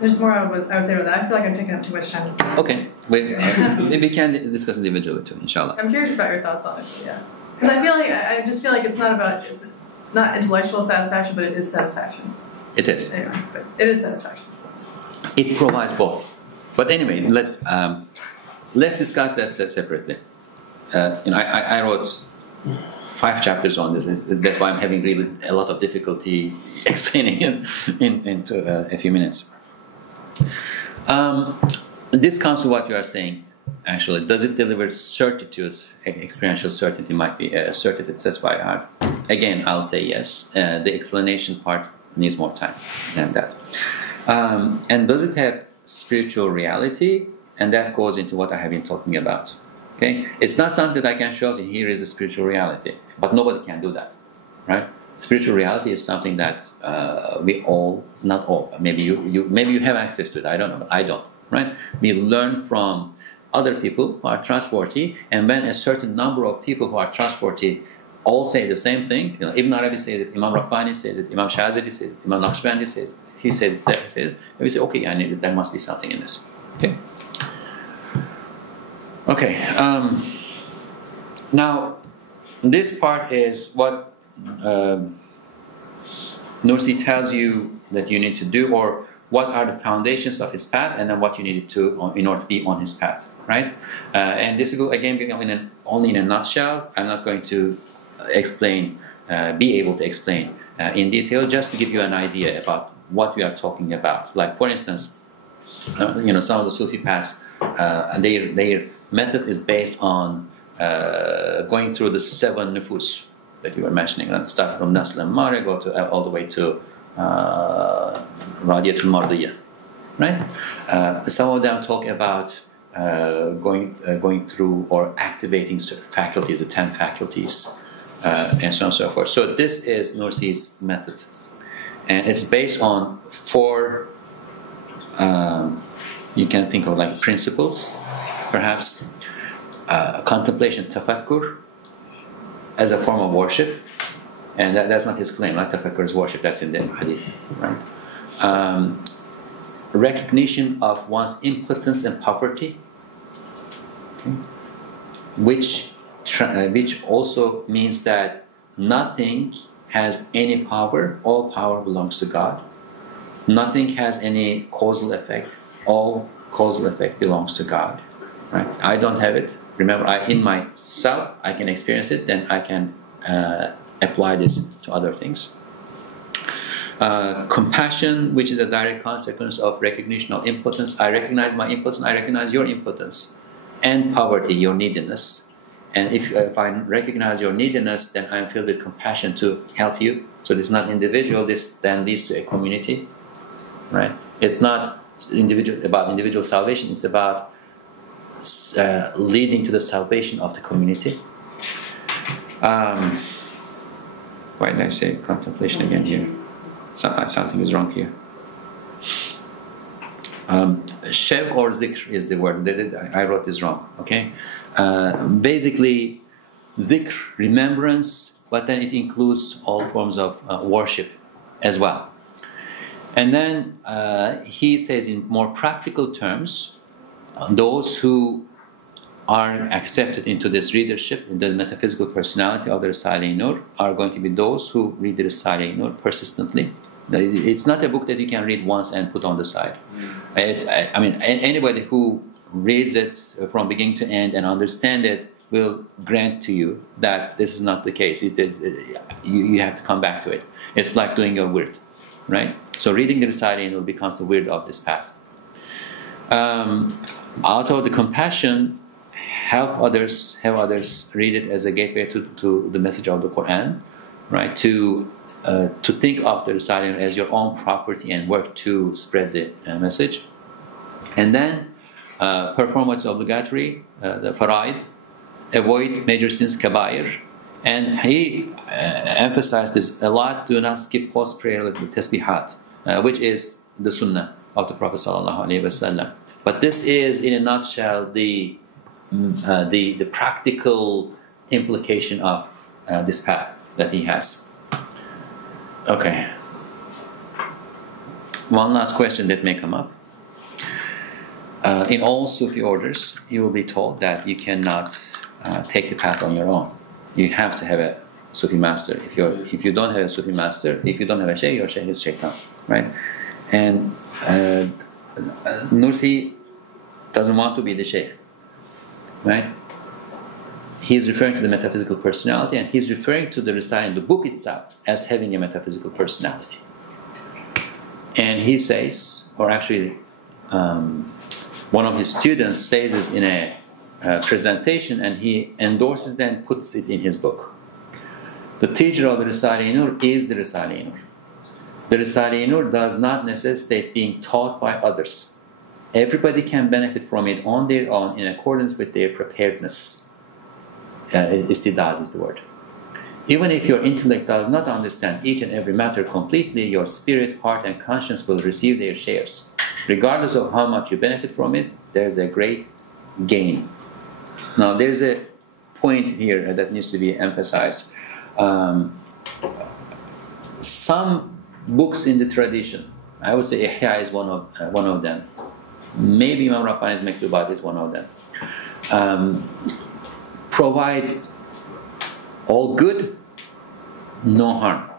There's more I would say about that. I feel like I'm taking up too much time. Okay, we can discuss individually too, inshallah. I'm curious about your thoughts on it. Yeah, because I just feel like it's not intellectual satisfaction, but it is satisfaction. It is. Anyway, but it is satisfaction for us. It provides both. But anyway, let's discuss that separately. I wrote 5 chapters on this. That's why I'm having really a lot of difficulty explaining it in a few minutes. This comes to what you are saying. Actually, does it deliver certitude? Experiential certainty might be certitude satisfied heart. Again, I'll say yes. The explanation part needs more time than that. And does it have spiritual reality? And that goes into what I have been talking about. Okay, it's not something that I can show you. Here is the spiritual reality, but nobody can do that, right? Spiritual reality is something that we all, not all, maybe you have access to it. I don't know, but I don't, right? We learn from other people who are trustworthy, and when a certain number of people who are trustworthy all say the same thing, Ibn Arabi says it, Imam Rabbani says it, Imam Shazili says it, Imam Naqshbandi says it, he said it, he says it, and we say, okay, there must be something in this. Okay. Now, this part is what Nursi tells you that you need to do, or what are the foundations of his path, and then what you need to do in order to be on his path, right? And this will again be only in a nutshell. I'm not going to be able to explain in detail, just to give you an idea about what we are talking about. Like, for instance, some of the Sufi paths, their method is based on going through the 7 nufus that you were mentioning, and start from Nasl al-Mari, go all the way to Radiyatul Mardiyah, right? Some of them talk about going through or activating certain faculties, the 10 faculties, and so on and so forth. So this is Nursi's method, and it's based on 4. You can think of like principles, perhaps. Contemplation, tafakkur, as a form of worship, and that's not his claim. Like tafakkur is worship. That's in the hadith, right? Recognition of one's impotence and poverty, okay, which also means that nothing has any power. All power belongs to God. Nothing has any causal effect. All causal effect belongs to God. Right? I don't have it. Remember, in myself, I can experience it, then I can apply this to other things. Compassion, which is a direct consequence of recognition of impotence. I recognize my impotence, I recognize your impotence. And poverty, your neediness. And if I recognize your neediness, then I'm filled with compassion to help you. So this is not individual, this then leads to a community. Right? It's not about individual salvation, it's about leading to the salvation of the community. Why did I say contemplation again here? Something is wrong here. Shevk or zikr is the word. I wrote this wrong. Okay. Basically, zikr, remembrance, but then it includes all forms of worship as well. And then he says, in more practical terms, those who are accepted into this readership, in the metaphysical personality of the Risale-i Nur, are going to be those who read the Risale-i Nur persistently. It's not a book that you can read once and put on the side. I mean, anybody who reads it from beginning to end and understand it will grant to you that this is not the case. You have to come back to it. It's like doing your wird, right? So reading the Risale-i Nur becomes the wird of this path. Out of the compassion, have others read it as a gateway to the message of the Quran, right? To think of the Risale as your own property and work to spread the message. And then perform what's obligatory, the faraid, avoid major sins, kabair. And he emphasized this a lot: do not skip post prayer with tasbihat, which is the sunnah of the Prophet sallallahu alaihi wasallam. But this is, in a nutshell, the practical implication of this path that he has. Okay. One last question that may come up. In all Sufi orders, you will be told that you cannot take the path on your own. You have to have a Sufi master. If you don't have a Sufi master, if you don't have a sheikh, your sheikh is shaitan, right? And Nursi doesn't want to be the sheikh, right? He's referring to the metaphysical personality, and he's referring to the Risale in the book itself as having a metaphysical personality. And he says, or actually one of his students says this in a presentation, and he endorses that and puts it in his book. The teacher of the Risale-i Nur is the Risale-i Nur. The Risale-i Nur does not necessitate being taught by others. Everybody can benefit from it on their own in accordance with their preparedness. Istidad is the word. Even if your intellect does not understand each and every matter completely, your spirit, heart, and conscience will receive their shares. Regardless of how much you benefit from it, there's a great gain. Now, there's a point here that needs to be emphasized. Some books in the tradition, I would say Ihya is one of them. Maybe Imam Rabbani's Mektubat is one of them. Provide all good, no harm.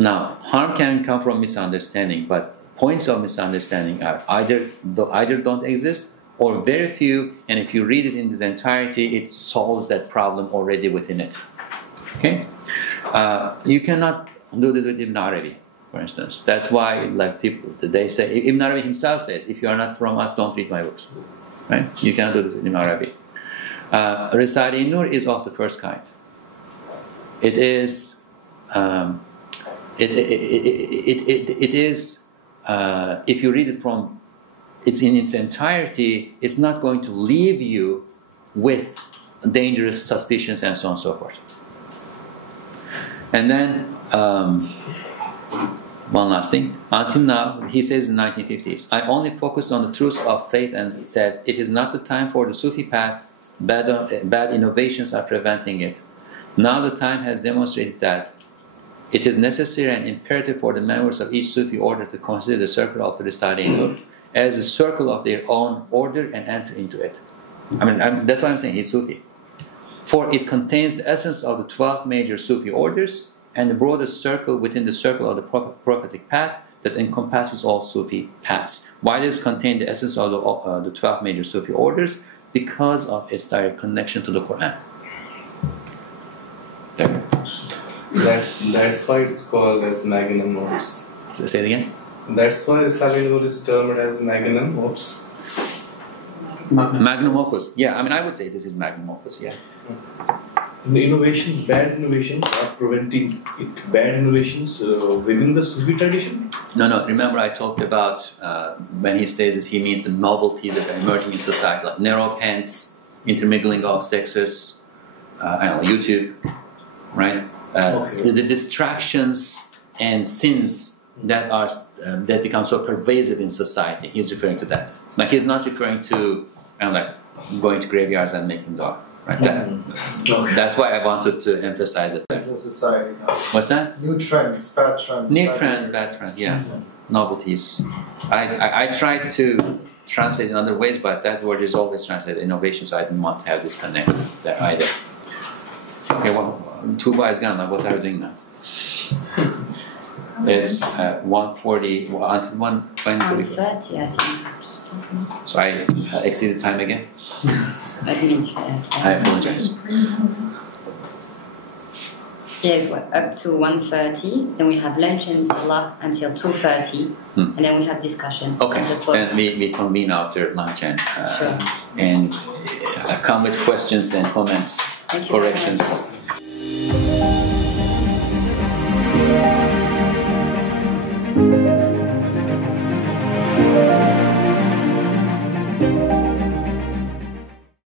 Now, harm can come from misunderstanding, but points of misunderstanding are either don't exist or very few, and if you read it in its entirety, it solves that problem already within it. Okay? You cannot do this with Ibn Arabi, for instance. That's why, like people, they say, Ibn Arabi himself says, if you are not from us, don't read my books. Right? You cannot do this with Ibn Arabi. Risale-i Nur is of the first kind. It is, if you read it from in its entirety, it's not going to leave you with dangerous suspicions and so on and so forth. And then, one last thing. Until now, he says in the 1950s, I only focused on the truths of faith and said, it is not the time for the Sufi path. Bad innovations are preventing it. Now the time has demonstrated that it is necessary and imperative for the members of each Sufi order to consider the circle of the Risale-i Nur as a circle of their own order and enter into it. That's why I'm saying he's Sufi. For it contains the essence of the 12 major Sufi orders and the broadest circle within the circle of the prophetic path, that encompasses all Sufi paths. Why does it contain the essence of the 12 major Sufi orders? Because of its direct connection to the Quran. There. That's why it's called as magnum opus. Say it again. That's why Islamic Noor is termed as magnum opus. Magnum opus. Yeah, I mean, I would say this is magnum opus. Yeah. The innovations, bad innovations, are preventing it. Bad innovations within the Sufi tradition. No. Remember, I talked about when he says this, he means the novelties that are emerging in society, like narrow pants, intermingling of sexes. I don't know, YouTube, right? The distractions and sins that are that become so pervasive in society. He's referring to that. Like he's not referring to, I don't know, like going to graveyards and making dua. Right. That's why I wanted to emphasize it. It's in society now. What's that? New trends, bad trends. New trends, bad trends. Yeah, novelties. I tried to translate in other ways, but that word is always translated innovation, so I didn't want to have this connect there either. Okay, well, Tuba is gone. Now, what are we doing now? It's 1:40 until 1:20. 1:30, I think. So I exceeded time again. I apologize. Yeah, up to 1:30. Then we have lunch and salah until 2:30, and then we have discussion. Okay, and we convene after lunch and sure. and come with questions and comments, corrections.